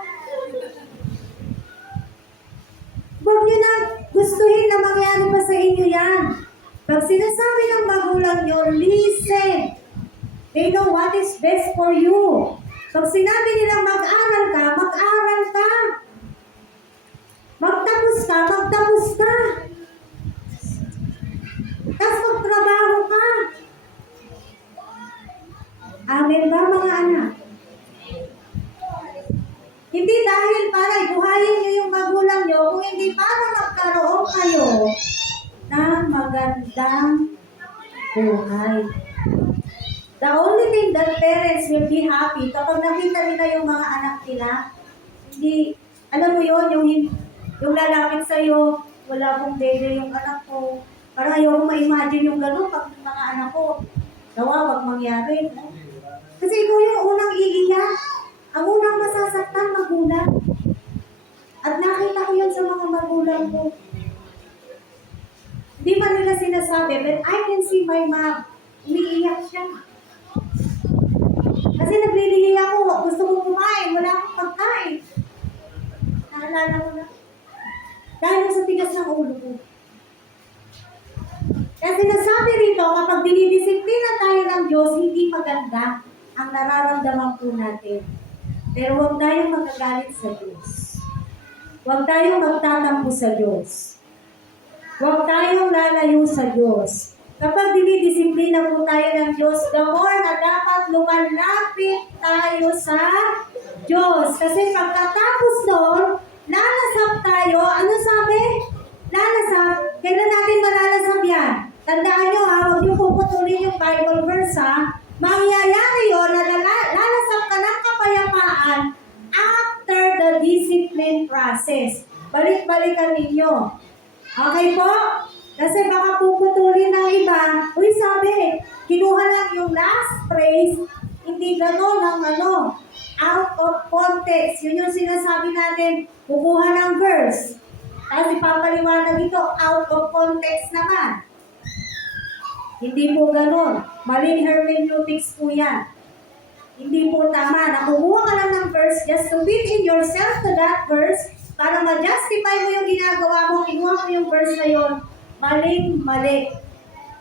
Huwag nyo na gustuhin na mangyari pa sa inyo yan. Pag sinasabi ng magulang nyo, listen. They know what is best for you. Pag sinabi nilang mag-aral ka, mag-aral ka. Magtapos ka, magtapos ka. Tapos magtrabaho ka. Amen ba mga anak? Hindi dahil para buhayin niyo yung magulang niyo, kung hindi para magkaroon kayo ng magandang buhay. The only thing that parents will be happy kapag nakita nila yung mga anak nila, hindi, alam mo yun, yung lalapit sa'yo, wala akong dede yung anak ko. Parang ayaw ko ma-imagine yung gano'n pag yung mga anak ko, wag mangyari. No? Kasi ikaw yung unang iiyak, ang unang masasaktan, magulang. At nakita ko yun sa mga magulang ko. Hindi man nila sinasabi, but I can see my mom, umiiyak siya. Kasi naglilihi ako, gusto ko kumain, wala akong pagkain. Naalala ko na. Dahil sa tigas ng ulo ko. Kaya sinasabi Diyos, hindi maganda ang nararamdaman po natin. Pero huwag tayong magagalit sa Diyos. Huwag tayong magtatampo sa Diyos. Huwag tayong lalayo sa Diyos. Kapag dinidisiplina po tayo ng Diyos, the more na dapat lumalapit tayo sa Diyos. Kasi pagkatapos doon, lalasap tayo. Ano sabi? Lalasap. Kailan natin malalasap yan? Tandaan nyo ha, huwag nyo puputulin yung Bible verse ha. Mangyayari yun na lalasap ka ng kapayapaan after the discipline process. Balik-balikan ninyo. Okay po? Kasi baka puputulin ng iba. Uy, sabi, kinuha lang yung last phrase, hindi gano'n ang out of context. Yun yung sinasabi natin, kukuha ng verse. Tapos ipapaliwanag ito, out of context naman. Hindi po gano'n. Maling hermeneutics po yan. Hindi po tama. Nakukuha ka lang ng verse just to fit in yourself to that verse para ma-justify mo yung ginagawa mo, kinuha mo yung verse na yun. Maling-mali.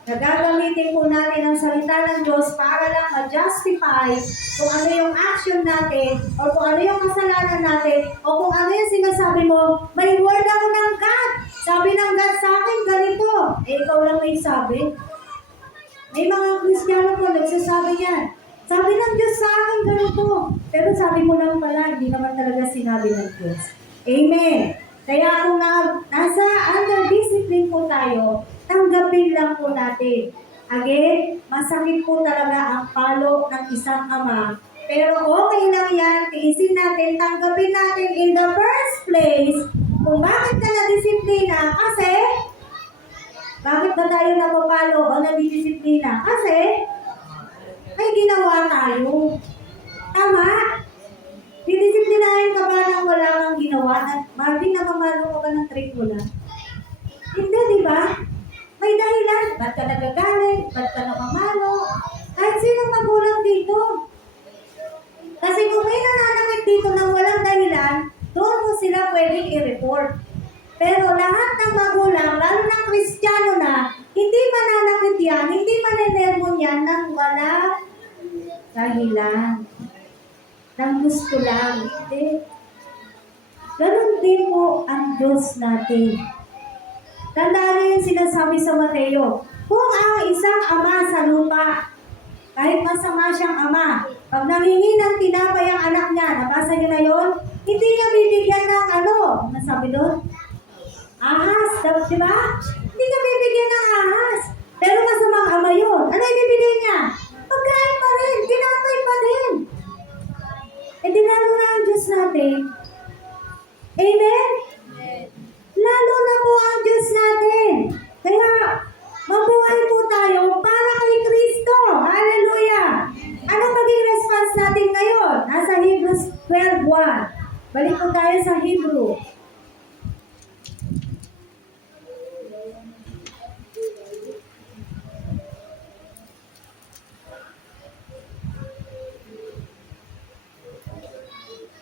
Nagagamitin po natin ang salita ng Diyos para lang ma-justify kung ano yung action natin o kung ano yung kasalanan natin o kung ano yung sinasabi mo, may word ako ng God. Sabi ng God sa akin, ganito. Ikaw lang may sabi. May mga Kristiyano po nagsasabi yan. Sabi ng Diyos sa akin, ganito. Pero sabi mo lang pala, hindi naman talaga sinabi ng Diyos. Amen. Kaya kung nasa under discipline po tayo, tanggapin lang po natin. Again, masakit po talaga ang palo ng isang ama. Pero okay lang yan, tiisin natin, tanggapin natin in the first place kung bakit ka na-disiplina. Kasi, bakit ba tayo napapalo o nadidisiplina? Kasi, may ginawa tayo. Tama? Didisiplinahin ka ba nang wala kang ginawa? Marvin, nakamalo ka ng trick mo lang? Hindi, di ba? May dahilan. Ba't ka nagagalit? Ba't ka nakamalo? Kahit sinong magulang dito. Kasi kung may nananakit dito ng walang dahilan, doon mo sila pwedeng i-report. Pero lahat ng magulang, lalo ng Kristiyano na, hindi mananakit yan, hindi manenermon yan ng walang dahilan. Nang gusto lang. Hindi. Ganon din po ang Diyos natin. Tandaan niyo yung sinasabi sa Mateo. Kung ang isang ama sa lupa, kahit masama siyang ama, pag nangingi ng tinapay ang anak niya, nabasa niyo na yun, hindi niya bibigyan ng ano sabi doon? Ahas, di ba? Hindi niya bibigyan ng ahas. Pero masamang ama yun. Ano ibibigay niya? Pagkain pa rin, tinapay pa din. E di lalo na ang Diyos natin. Amen? Lalo na po ang Diyos natin. Kaya, mabuhay po tayo para kay Kristo. Hallelujah! Ano maging response natin ngayon? Nasa Hebrews 12:1. Balik po tayo sa Hebrew.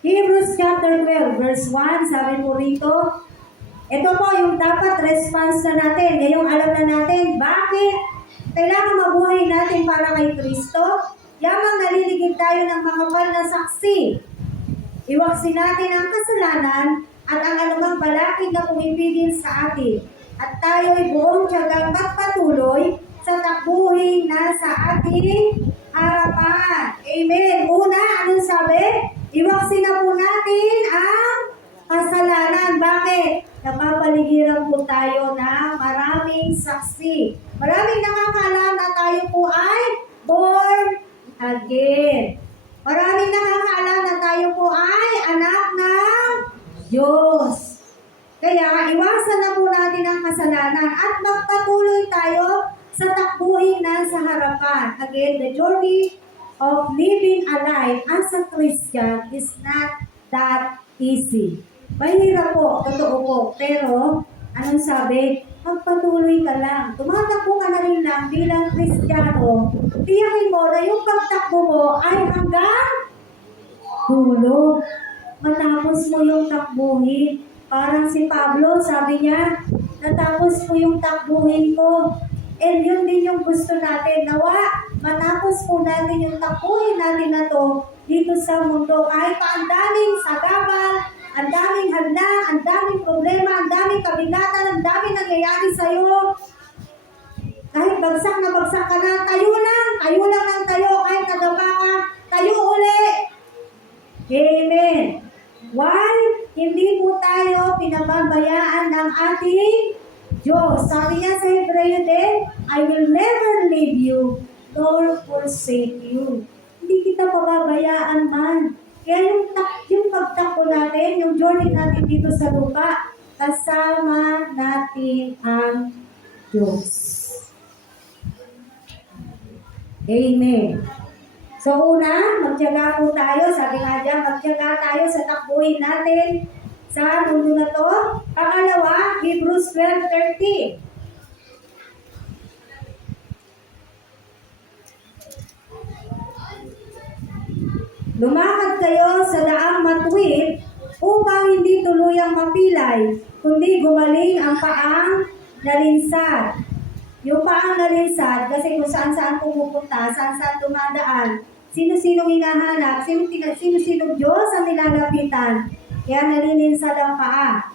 Hebrews chapter 12, verse 1, sabi po rito, ito po yung dapat response na natin. Ngayong alam na natin, bakit kailangan mabuhay natin para kay Kristo? Yamang naliligid tayo ng makapal na saksi. Iwaksin natin ang kasalanan at ang anumang balakid na pumipigil sa atin. At tayo'y buong tiyagang magpatuloy sa takbuhin na sa ating harapan. Amen. Una, anong sabi? Iwaksin na po natin ang kasalanan. Bakit? Napapaligiran po tayo ng maraming saksi. Maraming nakakaalam na tayo po ay born again. Maraming nakakaalam na tayo po ay anak ng Diyos. Kaya iwasan na po natin ang kasalanan at magpatuloy tayo sa takbuhin na sa harapan. Again, the journey of living a life as a Christian is not that easy. Mahirap po, totoo po. Pero, anong sabi? Magpatuloy ka lang. Tumatakbo ka na rin lang bilang Kristiyano. Tiyakin mo na yung pagtakbo mo ay hanggang dulo. Matapos mo yung takbuhin. Parang si Pablo, sabi niya, natapos ko yung takbuhin ko. And yun din yung gusto natin. Nawa, matapos po natin yung takuhin natin na to dito sa mundo. Kahit pa ang daming sagabal, ang daming hadlang, ang daming problema, ang daming kabigatan, ang daming nangyayari sa'yo. Kahit bagsak na bagsak ka na, tayo lang ng tayo. Kahit nadapa ka, tayo uli. Amen. Why? Hindi po tayo pinababayaan ng ating Diyos. Sabi niya sa Hebreo din, I will never leave you nor forsake you. Hindi kita pababayaan man. Kaya yung pagtakbo natin, yung journey natin dito sa lupa, kasama natin ang Diyos. Amen. So una, magtiyaga po tayo. Sabi nga dyan, magtiyaga tayo sa takbuhin natin sa mundo na to. Pangalawa, Hebrews 12:13. Lumakad kayo sa daang matuwid upang hindi tuluyang mapilay, kundi gumaling ang paang nalinsad. Yung paang nalinsad, kasi kung saan-saan pumupunta, saan-saan dumadaan, sino-sinong hinahanap, sino-sinong Diyos ang nilalapitan. Kaya nalilinsad ang paa.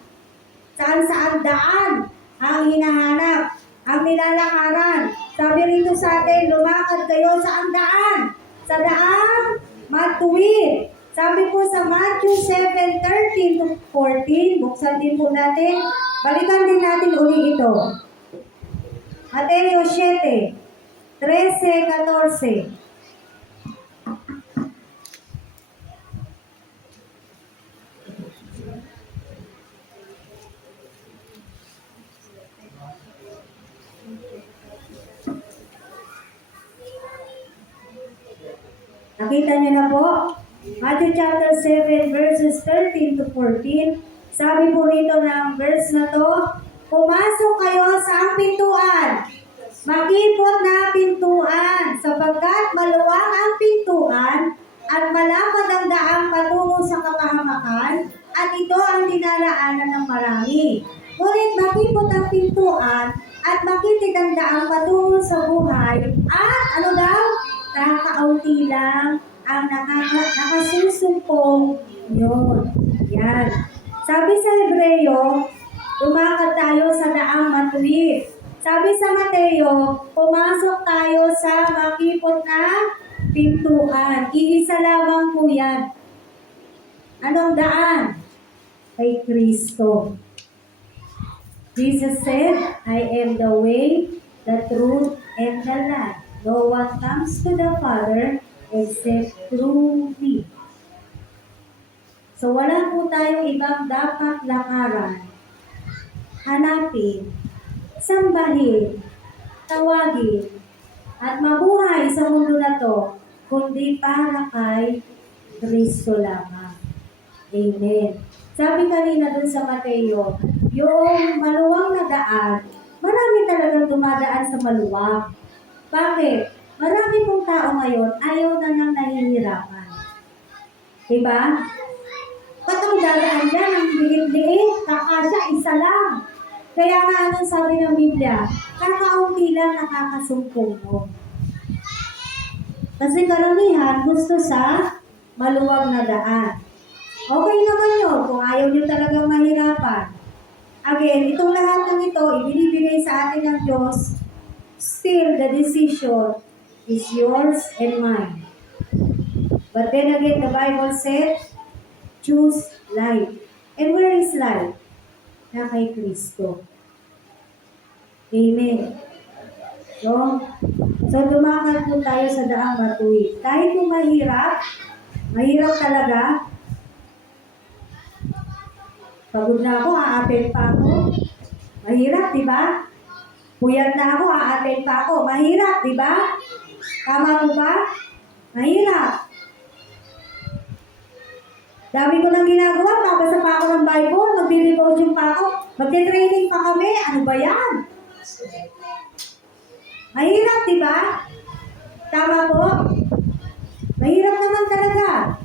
Saan-saan daan ang hinahanap, ang nilalakaran. Sabi rito sa atin, lumakad kayo sa daan? Sa daang matuwid. Sabi po sa Matthew 7:13 to 14, buksan din po natin. Balikan din natin uli ito. Mateo 7:13-14. Nakita niyo na po? Matthew chapter 7 verses 13 to 14. Sabi po rito ng verse na to, pumasok kayo sa pintuan, makipot na pintuan, sapagkat maluwang ang pintuan at malapad ang daang patungo sa kapahamakan, at ito ang dinaraanan ng marami. Ngunit makipot ang pintuan at makitid ang daang patungo sa buhay, at ano daw? Nakakaunti lang ang nakasusumpong yun. Yan. Sabi sa Hebreo, lumakad tayo sa daang matuwid. Sabi sa Mateo, pumasok tayo sa makipot na pintuan. Iisa lamang po yan. Anong daan? Kay Kristo. Jesus said, I am the way, the truth, and the life. No one comes to the Father except through me. So wala po tayong ibang dapat lakaran, hanapin, sambahin, tawagin, at mabuhay sa mundo na to, kundi para kay Kristo lamang. Amen. Sabi kanina dun sa Mateo, yung maluwang na daan, marami talagang dumadaan sa maluwang. Bakit? Marami pong tao ngayon ayaw na nang nahihirapan. Diba? Patong dadaan dyan, ang liit-liit, kakasya, isa lang. Kaya nga anong sabi ng Biblia, kakaunti lang nakakasumpong mo. Kasi karamihan gusto sa maluwag na daan. Okay naman yun kung ayaw nyo talagang mahirapan. Again, itong lahat ng ito, ibinibigay sa atin ng Diyos. Still, the decision is yours and mine. But then again, the Bible said, choose life. And where is life? Na kay Kristo. Amen. So lumakad po tayo sa daang matuwid. Kahit kung mahirap talaga. Pagod na ako, aapen pa ako. Mahirap, di ba? Puyat na ako, aaten pa ako. Mahirap, di ba? Tama po ba? Mahirap. Dami ko nang ginagawa, babasa pa ako ng Bible, magdi-devotion pa ako, magti-training pa kami. Ano ba yan? Mahirap, di ba? Tama po? Mahirap naman talaga.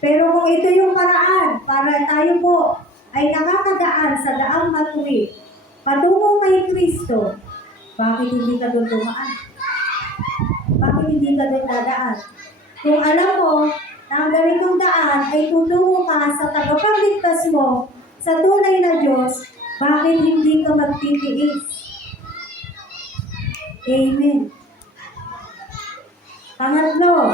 Pero kung ito yung paraan para tayo po ay nakakadaan sa daang matuwid, patungo kay Kristo, bakit hindi ka doon dumaan? ka doon dadaan. Kung alam mo na ang ganitong daan ay tutungo ka sa tagapagligtas mo, sa tunay na Diyos, bakit hindi ka magtitiis? Amen. Pangatlo,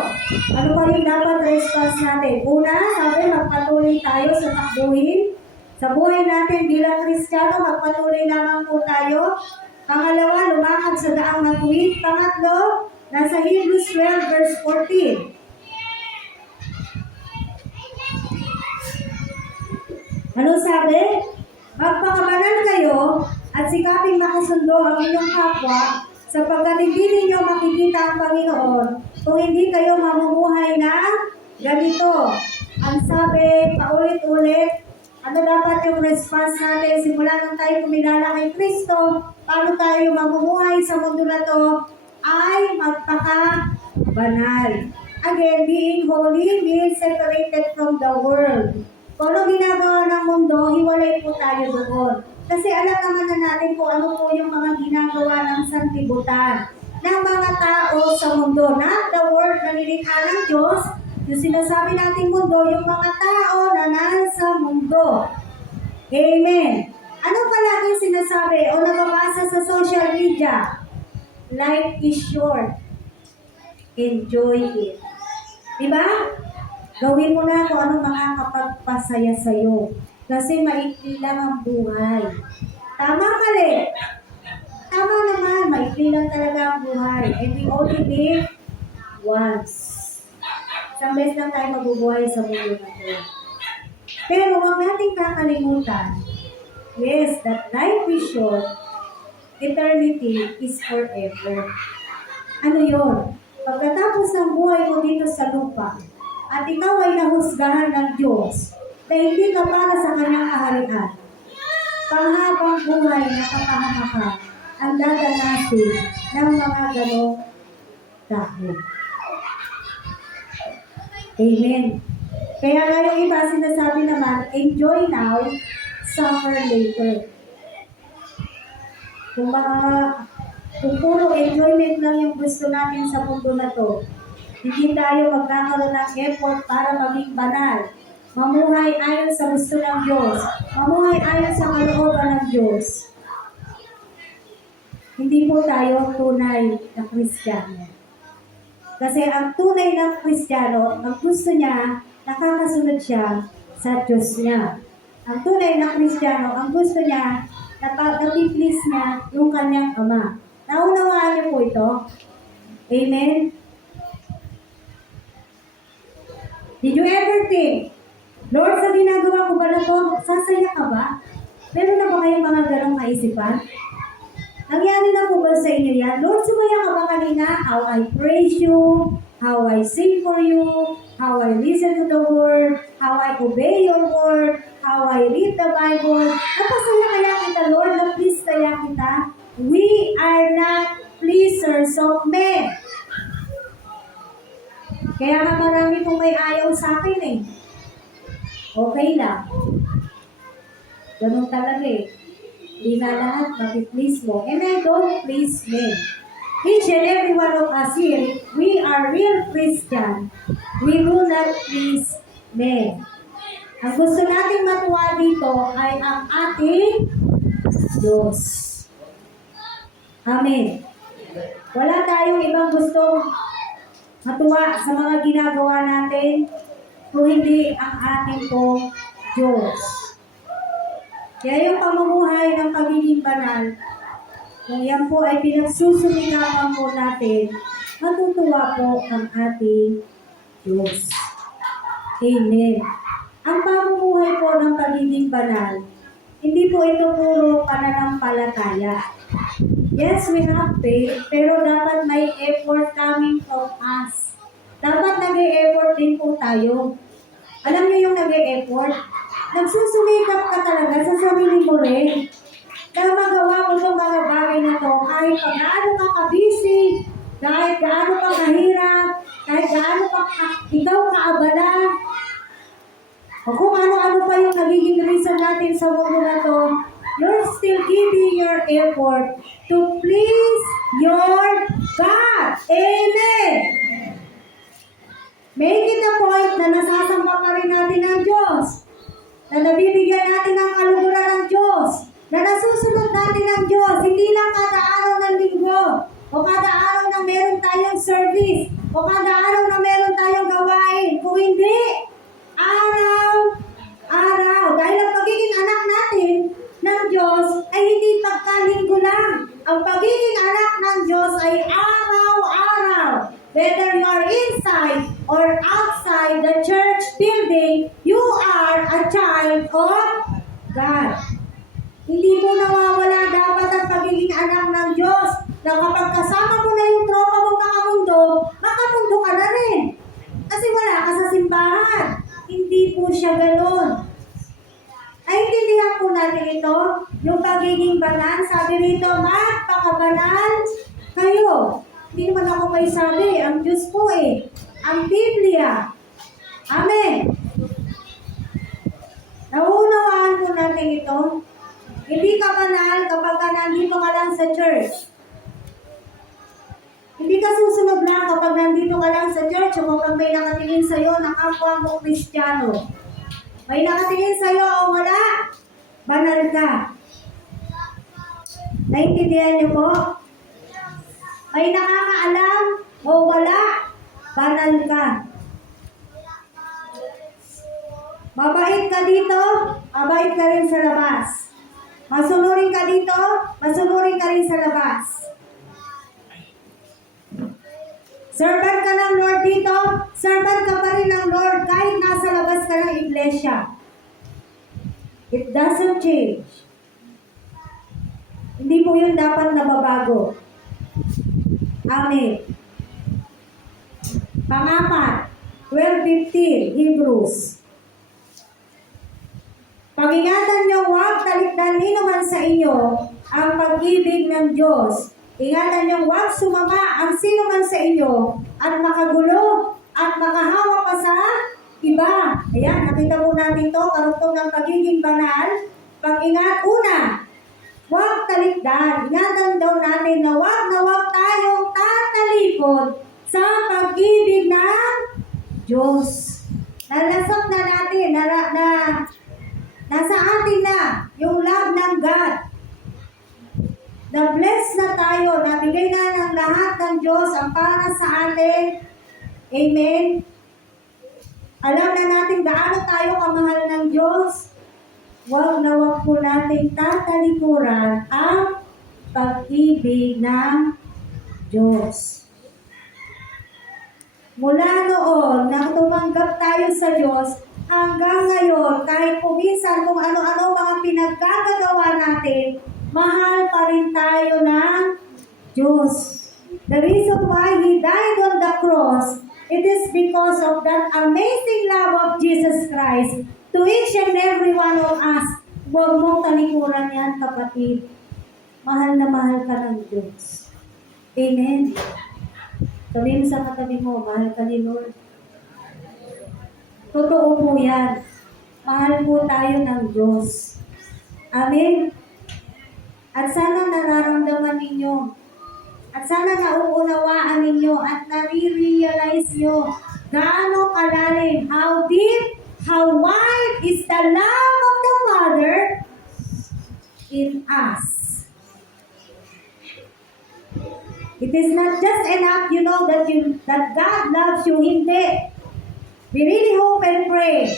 ano pa rin dapat response natin? Una, sabi, magpatuloy tayo sa takbuhin. Sa buhay natin bilang Kristiyano, magpatuloy lamang po tayo. Pangalawa, lumakad sa daang matuwid. Pangatlo, nasa Hebrews 12 verse 14. Ano sabi? Magpakabanal kayo at sikaping makasundo ang inyong kapwa sapagkat hindi ninyo makikita ang Panginoon kung hindi kayo mamumuhay na ganito. Ang sabi, paulit-ulit, ano dapat yung response natin simula nung tayo kumilala kay Kristo, paano tayo mamumuhay sa mundo na to, ay magpakabanal. Again, being holy means separated from the world. Kung ano ginagawa ng mundo, hiwalay po tayo doon. Kasi alam naman na natin kung ano po yung mga ginagawa ng sanlibutan ng mga tao sa mundo. Not the world na nilikha ng Diyos, yung sinasabi nating mundo, yung mga tao na nasa mundo. Amen. Ano palaging sinasabi o nababasa sa social media? Life is short. Enjoy it. Diba? Gawin mo na kung ano makakapagpasaya sa'yo. Kasi maikli lang ang buhay. Tama, mali? Tama naman, maikli lang talaga ang buhay. And we only live once. Isang beses lang tayo mabubuhay sa mundo na ito. Pero huwag nating kakalimutan, yes, that life is short, eternity is forever. Ano yun? Pagkatapos ng buhay mo dito sa lupa, at ikaw ay nahusgahan ng Diyos na hindi ka para sa kanyang kaharian, panghabang buhay na kapahamakan ang dadanasin ng mga ganong tao. Amen. Kaya nga yung iba sinasabi naman, enjoy now, suffer later. Kung puro enjoyment lang yung gusto natin sa mundo na to, hindi tayo magkakaroon ng effort para maging banal. Mamuhay ayon sa gusto ng Diyos. Mamuhay ayon sa kalooban ng Diyos. Hindi po tayo tunay na Kristiyano. Kasi ang tunay na Kristiyano, ang gusto niya, nakakasunod siya sa Diyos niya. Ang tunay na Kristiyano, ang gusto niya, napiplease niya yung kanyang Ama. Naunawaan niyo po ito? Amen? Did you ever think, Lord, sa ginagawa ko ba na to, sasaya ka ba? Meron na ba kayong mga ganong kaisipan? Nangyari na po ba sa inyo yan? Lord, sumaya ka ba kanina? How I praise you, how I sing for you, how I listen to the word, how I obey your word, how I read the Bible. Napasaya kaya kita, Lord, na-please kaya kita? We are not pleasers of men. Kaya nga marami pong may ayaw sa akin eh. Okay lang. Ganun talaga eh. Hindi na lahat mapiplease mo. And I don't please men. Each and every one of us here, we are real Christian. We do not please men. Ang gusto nating matuwa dito ay ang ating Diyos. Amen. Wala tayong ibang gustong matuwa sa mga ginagawa natin kung hindi ang ating pong Diyos. Kaya yung pamumuhay ng pagiging banal, kung yan po ay pinagsusumikapan po natin, matutuwa po ang ating Diyos. Amen. Ang pamumuhay po ng pagiging banal, hindi po ito puro pananampalataya. Yes, we have faith, pero dapat may effort coming from us. Dapat nag-e-effort din po tayo. Alam niyo yung nag-e-effort? Nagsusumikap ka talaga sa sarili mo rin na magawa mo itong mga bagay na to kahit gaano ka ka-busy, kahit gaano ka kahirap, kahit gaano ka ikaw kaabala. O kung ano-ano pa yung nagiging reason natin sa mundo na to, you're still giving your effort to please your God. Amen! Make it a point na nasasamba pa rin natin ang Diyos. Na nabibigyan natin ng kaluguran ng Diyos. Na nasusunod natin ang Diyos. Hindi lang kada araw ng linggo. O kada araw na meron tayong service. O kada araw na meron tayong gawain. Kung hindi, araw-araw. Dahil ang pagiging anak natin ng Diyos ay hindi pagkalinggo lang. Ang pagiging anak ng Diyos ay araw-araw. Whether you are inside or outside the church building, you are a child of God. Hindi mo nawawala dapat ang pagiging anak ng Diyos na kapag kasama mo na yung tropa mo makamundo ka na rin. Kasi wala ka sa simbahan. Hindi po siya ganoon. Naintindihan po natin ito, yung pagiging banal. Sabi rito, magpakabanal kayo. Hindi naman ako may sabi, ang Diyos po ang Biblia. Amen. Nauunawaan po natin ito. Hindi ka banal kapag nandito ka lang sa church. Hindi ka susunod lang kapag nandito ka lang sa church o kapag may nakatingin sa'yo na kapwa mo Kristiyano. May nakatingin sa'yo o wala, banal ka. Naintindihan niyo po? May nakakaalam o wala, banal ka. Mabait ka dito, mabait ka rin sa labas. Masunurin ka dito, masunurin ka rin sa labas. Servant ka ng Lord dito, servant ka pa rin ng Lord kahit nasa labas ka ng iglesia. It doesn't change. Hindi po yun dapat nababago. Amen. Pangapat, 12:15, Hebrews. Pag-ingatan niyo, huwag talikdan ni naman sa inyo ang pag-ibig ng Diyos. Ingatan niyo, huwag sumama ang sino man sa inyo at makagulo at makahawa pa sa iba. Ayan, nakita po natin ito, karugtong ng pagiging banal. Pag-ingat, una, huwag talikdan. Ingatan daw natin na huwag tayong tatalikod sa pag-ibig ng Diyos. Nalasap na natin, nasa atin na yung love ng God. Na-bless na tayo, nabigay na ng lahat ng Diyos ang para sa atin. Amen. Alam na natin gaano tayo kamahal ng Diyos. Huwag na huwag po natin tatalikuran ang pag-ibig ng Diyos. Mula noon, nang tumanggap tayo sa Diyos, hanggang ngayon, kahit puminsan kung ano-ano mga pinaggagawa natin, mahal pa rin tayo ng Diyos. The reason why He died on the cross, it is because of that amazing love of Jesus Christ to each and every one of us. Huwag mong talikuran yan, kapatid. Mahal na mahal ka ng Diyos. Amen. Sabihin sa katabi mo, mahal ka ni Lord. Totoo po yan. Mahal po tayo ng Diyos. Amen. At sana nararamdaman ninyo, at sana nauunawaan ninyo, at nare-realize nyo gaano kalalim, how deep, how wide is the love of the Father in us. It is not just enough, that God loves you. Hindi. We really hope and pray.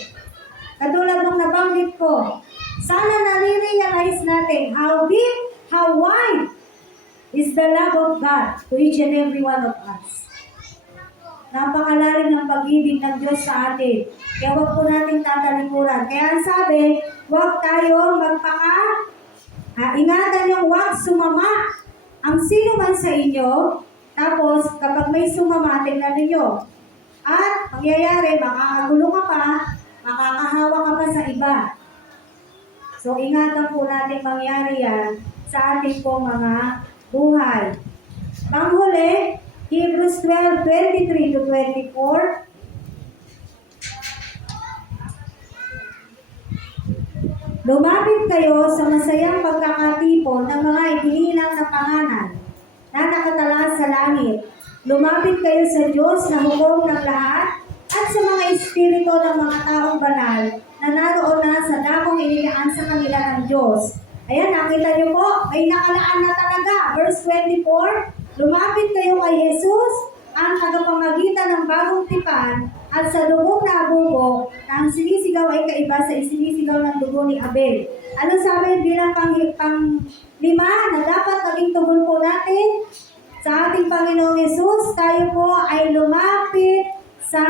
Katulad nung nabanggit ko, sana nare-realize natin how deep, how wide is the love of God to each and every one of us. Napakalalim ng pag-ibig ng Diyos sa atin. Kaya huwag po natin tatalikuran. Kaya ang sabi, huwag tayo ingatan yung huwag sumama ang sino man sa inyo. Tapos, kapag may sumama, tingnan ninyo. At, mangyayari, makakagulo ka pa, makakahawa ka pa sa iba. So, ingatan po natin mangyari yan sa ating po mga buhay. Panghuli, Hebrews 12:23-24. Lumapit kayo sa masayang pagkakatipon ng mga ipinilang na pangalan na nakatala sa langit. Lumapit kayo sa Diyos na hukom ng lahat sa mga espiritu ng mga taong banal na naroon na sa damong inilaan sa kanila ng Diyos. Ayan, nakita niyo po, may nakalaan na talaga. Verse 24, lumapit kayo kay Jesus, ang tagapamagitan ng bagong tipan, at sa dugong na bubok na ang sinisigaw ay kaiba sa isinisigaw ng dugo ni Abel. Ano sabi bilang pang-lima na dapat maging tugon po natin sa ating Panginoong Jesus? Tayo po ay lumapit sa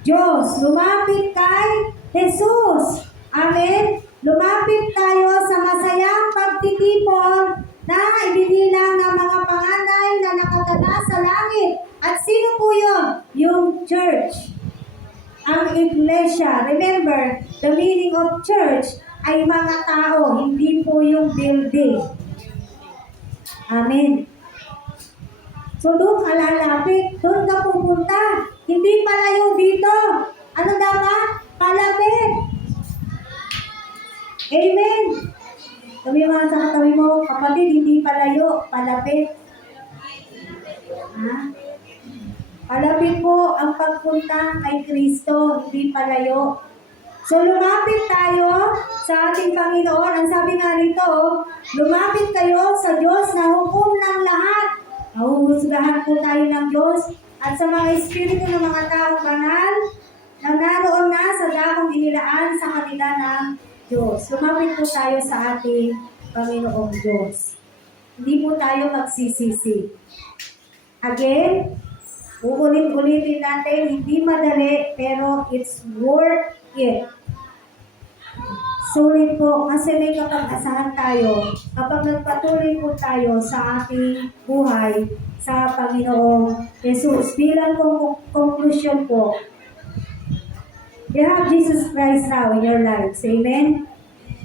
Diyos. Lumapit kay Jesus. Amen? Lumapit tayo sa masayang pagtitipon na ibinilang ng mga panganay na nakatala sa langit. At sino po yun? Yung church. Ang iglesia. Remember, the meaning of church ay mga tao, hindi po yung building. Amen. So doon ka lalapit, doon ka pupunta. Hindi palayo dito. Ano dapat? Palapit. Amen. Sabi mga sa katabi mo, kapatid, hindi palayo, palapit. Ha? Palapit po ang pagpunta kay Kristo, hindi palayo. So lumapit tayo sa ating Panginoon. Ang sabi nga rito, lumapit kayo sa Diyos na hukom ng lahat. Nahuhusgahan po tayo ng Diyos at sa mga espiritu ng mga taong banal na naroon na sa damong inilaan sa kanila ng Diyos. Lumapit po tayo sa ating Panginoong Diyos. Hindi po tayo magsisisi. Again, uulit-ulitin natin, hindi madali, pero it's worth it. Sulit po, kasi may kapag-asahan tayo kapag nagpatuloy po tayo sa ating buhay sa Panginoong Jesus. Bilang conclusion po, you have Jesus Christ now in your lives. Amen?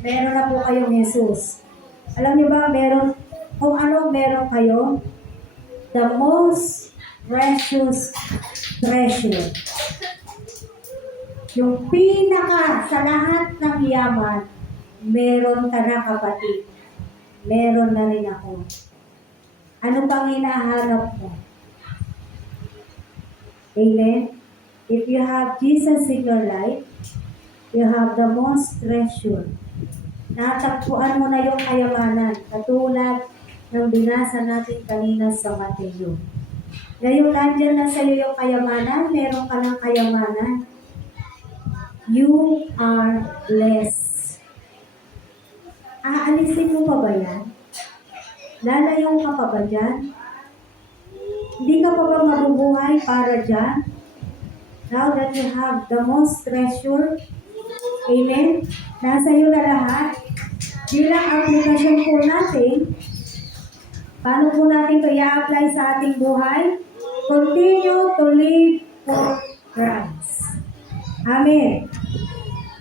Meron na po kayong Jesus. Alam niyo ba, kung ano meron kayo? The most precious treasure. Yung pinaka sa lahat ng yaman, meron ka na kapatid. Meron na rin ako. Ano pang hinahanap mo? Amen? If you have Jesus in your life, you have the most treasure. Natagpuan mo na yung kayamanan, katulad ng binasa natin kanina sa Mateo. Ngayon, nandyan na sa iyo yung kayamanan, meron ka ng kayamanan. You are blessed. Aalisin mo pa ba yan? Lalayo ka pa ba dyan? Hindi ka pa ba mabubuhay para dyan? Now that you have the most treasure, amen? Nasa iyo na lahat. Bilang aplikasyon po natin, paano po natin ito i-apply sa ating buhay? Continue to live for Christ. Amen.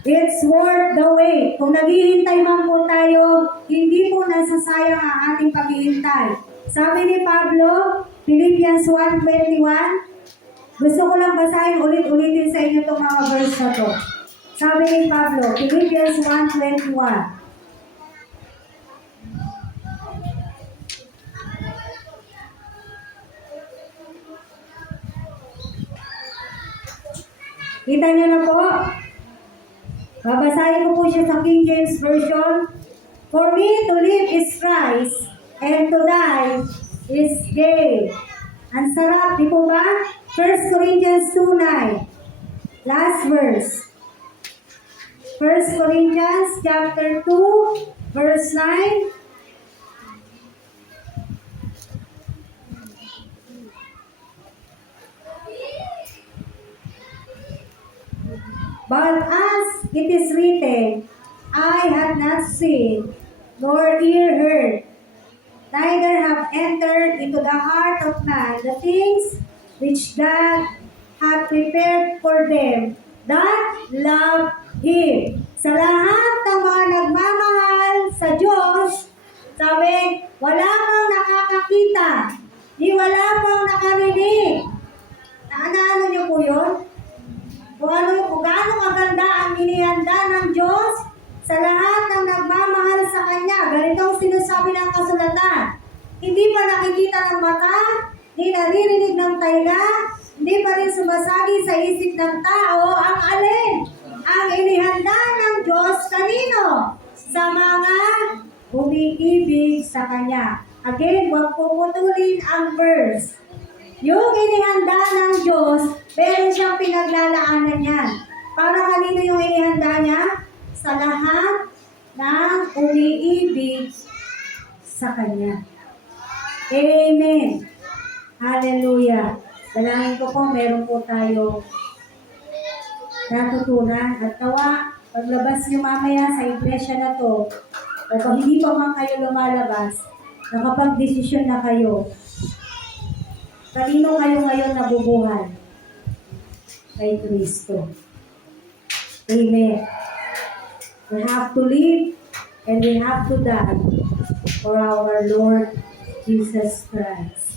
It's worth the wait. Kung naghihintay man po tayo, hindi po nasasayang ang ating paghihintay. Sabi ni Pablo, Philippians 1:21, gusto ko lang basahin ulit-ulitin sa inyo itong mga verse na to. Sabi ni Pablo, Philippians 1:21, kita niyo na po. Babasahin ko po siya sa King James Version. For me to live is Christ, and to die is gain. Ang sarap, di po ba? 1 Corinthians 2:9. Last verse. 1 Corinthians chapter 2, verse 9. But as it is written, I have not seen, nor ear heard, neither have entered into the heart of man the things which God hath prepared for them that love Him. Sa lahat ng mga nagmamahal sa Diyos, sabi, wala pang nakakakita, di wala pang nakarinig. Naano niyo po yun? Kung gaano kaganda ang inihanda ng Diyos sa lahat ng nagmamahal sa Kanya. Ganito ang sinasabi ng kasulatan. Hindi pa nakikita ng mata, di naririnig ng tainga, hindi pa rin sumasagi sa isip ng tao ang alin? Ang inihanda ng Diyos kanino? Sa mga umiibig sa Kanya. Again, huwag puputulin ang verse. Yung inihanda ng Diyos, meron siyang pinaglalaanan yan. Para kanino yung inihanda niya? Sa lahat ng umiibig sa Kanya. Amen. Hallelujah. Dalangin ko po, meron po tayo natutunan at tawa, paglabas nyo mamaya sa iglesia na to, o kung hindi pa man kayo lumalabas, nakapag-desisyon na kayo, kanino kayo ngayon nabubuhay? Kay Kristo. Amen. We have to live and we have to die for our Lord Jesus Christ.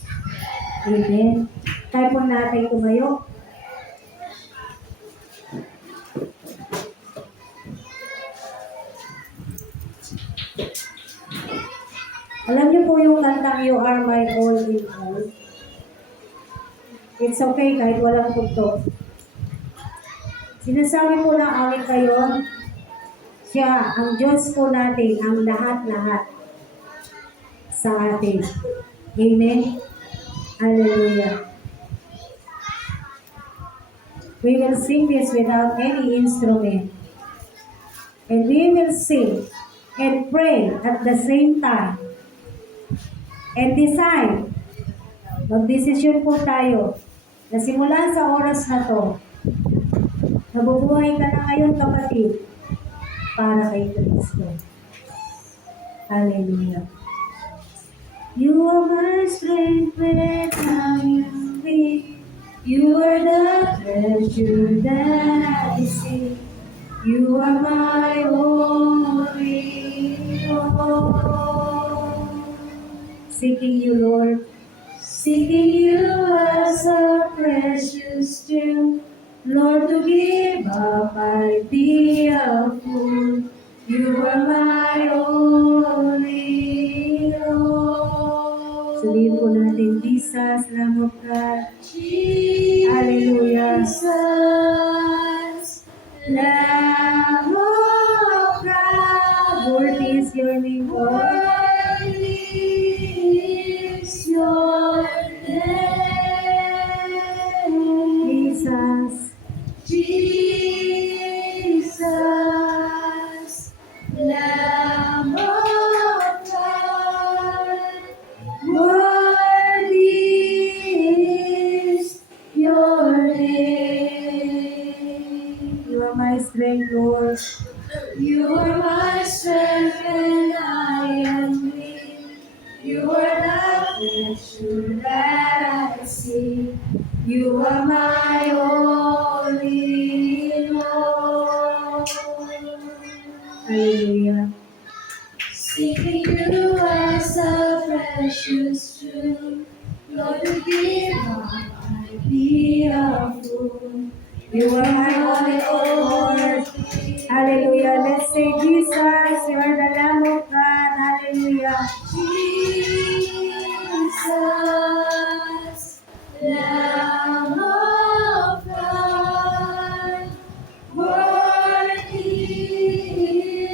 Amen. Tayo po natin tumayo. Alam niyo po yung kantang You Are My All in All? It's okay kahit walang tugtog. Sinasabi po ng awit kayo, siya, ang Diyos po natin, ang lahat-lahat sa atin. Amen? Hallelujah. We will sing this without any instrument. And we will sing and pray at the same time. And decide, mag-desisyon po tayo na simula sa oras na to, nabubuhay ka na ngayon kapatid para kay Kristo. Hallelujah. You are my strength when I'm weak. You are the treasure that I see. You are my only hope. Seeking you, Lord. Seeking you as a precious gem. Lord, to give up I'd be a fool. You are my only hope. Sabihin po natin, Jesus, salamat ka. Hallelujah. Jesus, Lamb of God. Worthy is your name, Lord. Worthy is your name. Jesus. Jesus, Lamb of God, worthy is your name. You are my strength, Lord. You are my strength when I am weak. You are the treasure that I see. You are my only Lord. Hallelujah. Seeking you as a precious jewel, Lord, to give up, I'd be a fool. You are my only Lord. Hallelujah. Let's say, Jesus, you are the Lamb of God. Hallelujah. Jesus, Lamb of God, worthy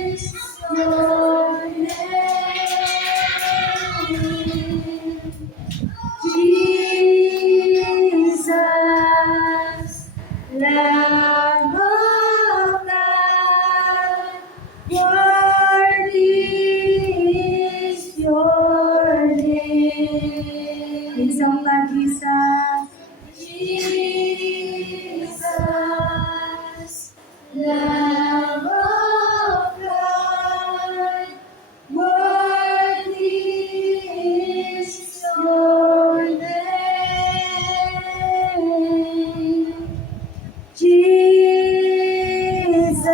is your name. Jesus, Lamb of God, worthy is your name. Isang ka, Jesus. Jesus, Lamb of God, worthy is your name. Jesus,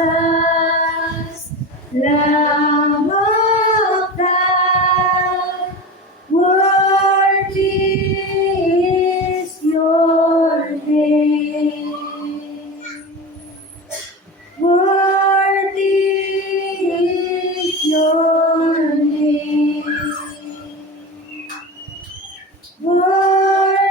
Lamb of God, worthy is your name. Worthy is your name. Worthy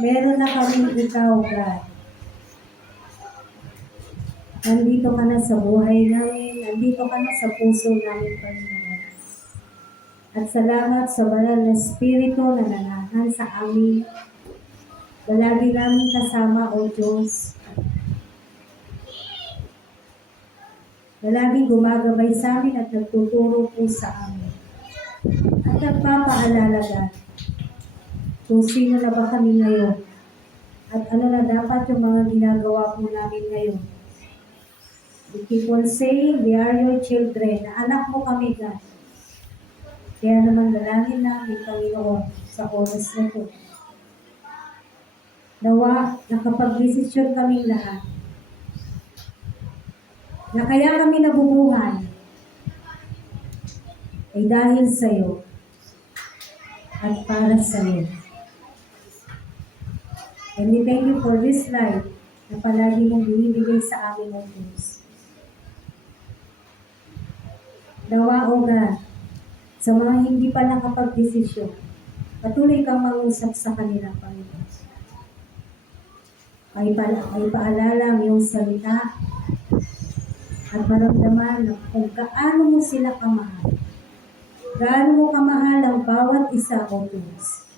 Meron na kaming ikaw, God. Nandito ka na sa buhay namin, nandito ka na sa puso namin, Panginoon. At salamat sa banal na Espiritu na nanahan sa amin. Palagi namin kasama, O Diyos. Palagi gumagabay sa amin at nagtuturo po sa amin. At nagpapaalala, God, kung sino na ba kami ngayon at ano na dapat yung mga ginagawa po namin ngayon. We keep on saying, we are your children, na anak mo kami, God. Kaya naman dalangin namin, Panginoon, sa oras na ito. Nawa, nakapag-desisyon kaming lahat. Na kaya kami nabubuhay ay dahil sa iyo at para sa iyo. And we thank you for this life na palagi mong binibigay sa amin, O Diyos. Nawa, O God, sa mga hindi pa nakapag-desisyon, patuloy kang mangusap sa kanila, Panginoon. Ay paalala ang iyong salita at maramdaman na kung gaano mo sila kamahal. Gaano mo kamahal ang bawat isa, O Diyos.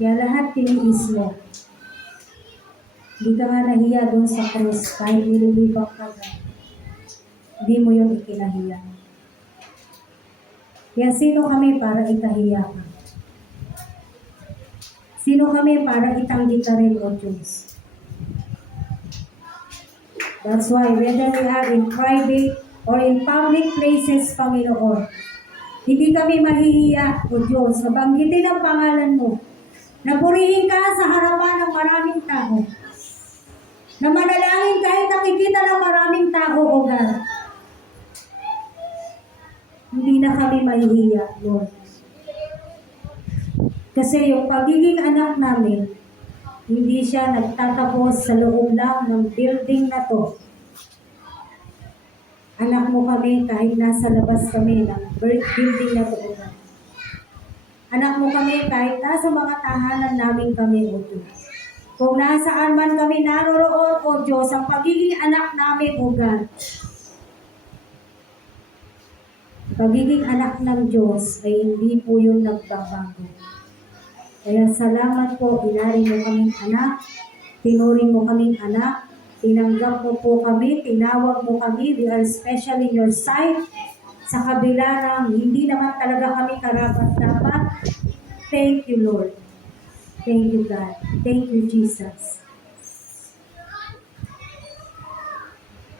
Kaya lahat tiniis mo. Hindi ka nga nahiya doon sa krus kahit nilulibak ka ka. Hindi mo yun ikinahiya. Kaya sino kami para ikahiya ka? Sino kami para itanggi ka rin, O Diyos? That's why whether we are in private or in public places, Panginoon, hindi kami mahihiya, O Diyos, na banggitin ang pangalan mo, na purihin ka sa harapan ng maraming tao, na manalangin kahit nakikita ng maraming tao, O God. Hindi na kami mahihiya, Lord. Kasi yung pagiging anak namin, hindi siya nagtatapos sa loob lang ng building na to. Anak mo kami kahit nasa labas kami ng building na to. Anak mo kami kahit nasa mga tahanan namin kami, O Diyos. Kung nasaan man kami naroroon, O Diyos, ang pagiging anak namin, O God. Pagiging anak ng Diyos ay hindi po yung nagbabago. Kaya salamat po, inaring mo kaming anak, tinuring mo kaming anak, tinanggap mo po kami, tinawag mo kami, we are special in your sight. Sa kabila ng hindi naman talaga kami karapat-dapat. Thank you, Lord. Thank you, God. Thank you, Jesus.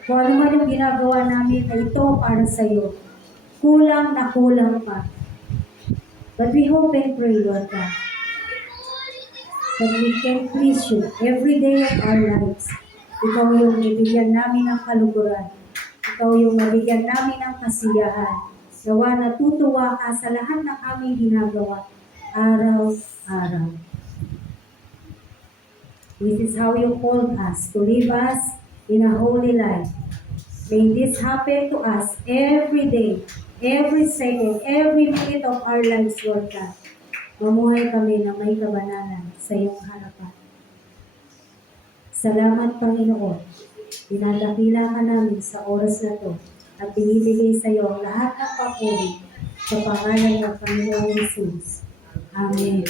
Kung ano man yung ginagawa namin na ito para sa iyo, kulang na kulang pa. But we hope and pray, Lord God, that we can please you every day of our lives. Ikaw yung ibigyan namin ng kaluguran. Ikaw yung mabigyan namin ng kasiyahan. Nawa natutuwa ka sa lahat ng aming ginagawa, araw-araw. This is how you called us to live us in a holy life. May this happen to us every day, every second, every minute of our lives, Lord God. Mamuhay kami na may kabanalan sa iyong harapan. Salamat, Panginoon. Dinadakila ka namin sa oras na to at binibigay sa iyo ang lahat ng papuri sa pangalan ng Panginoong Jesus. Amen.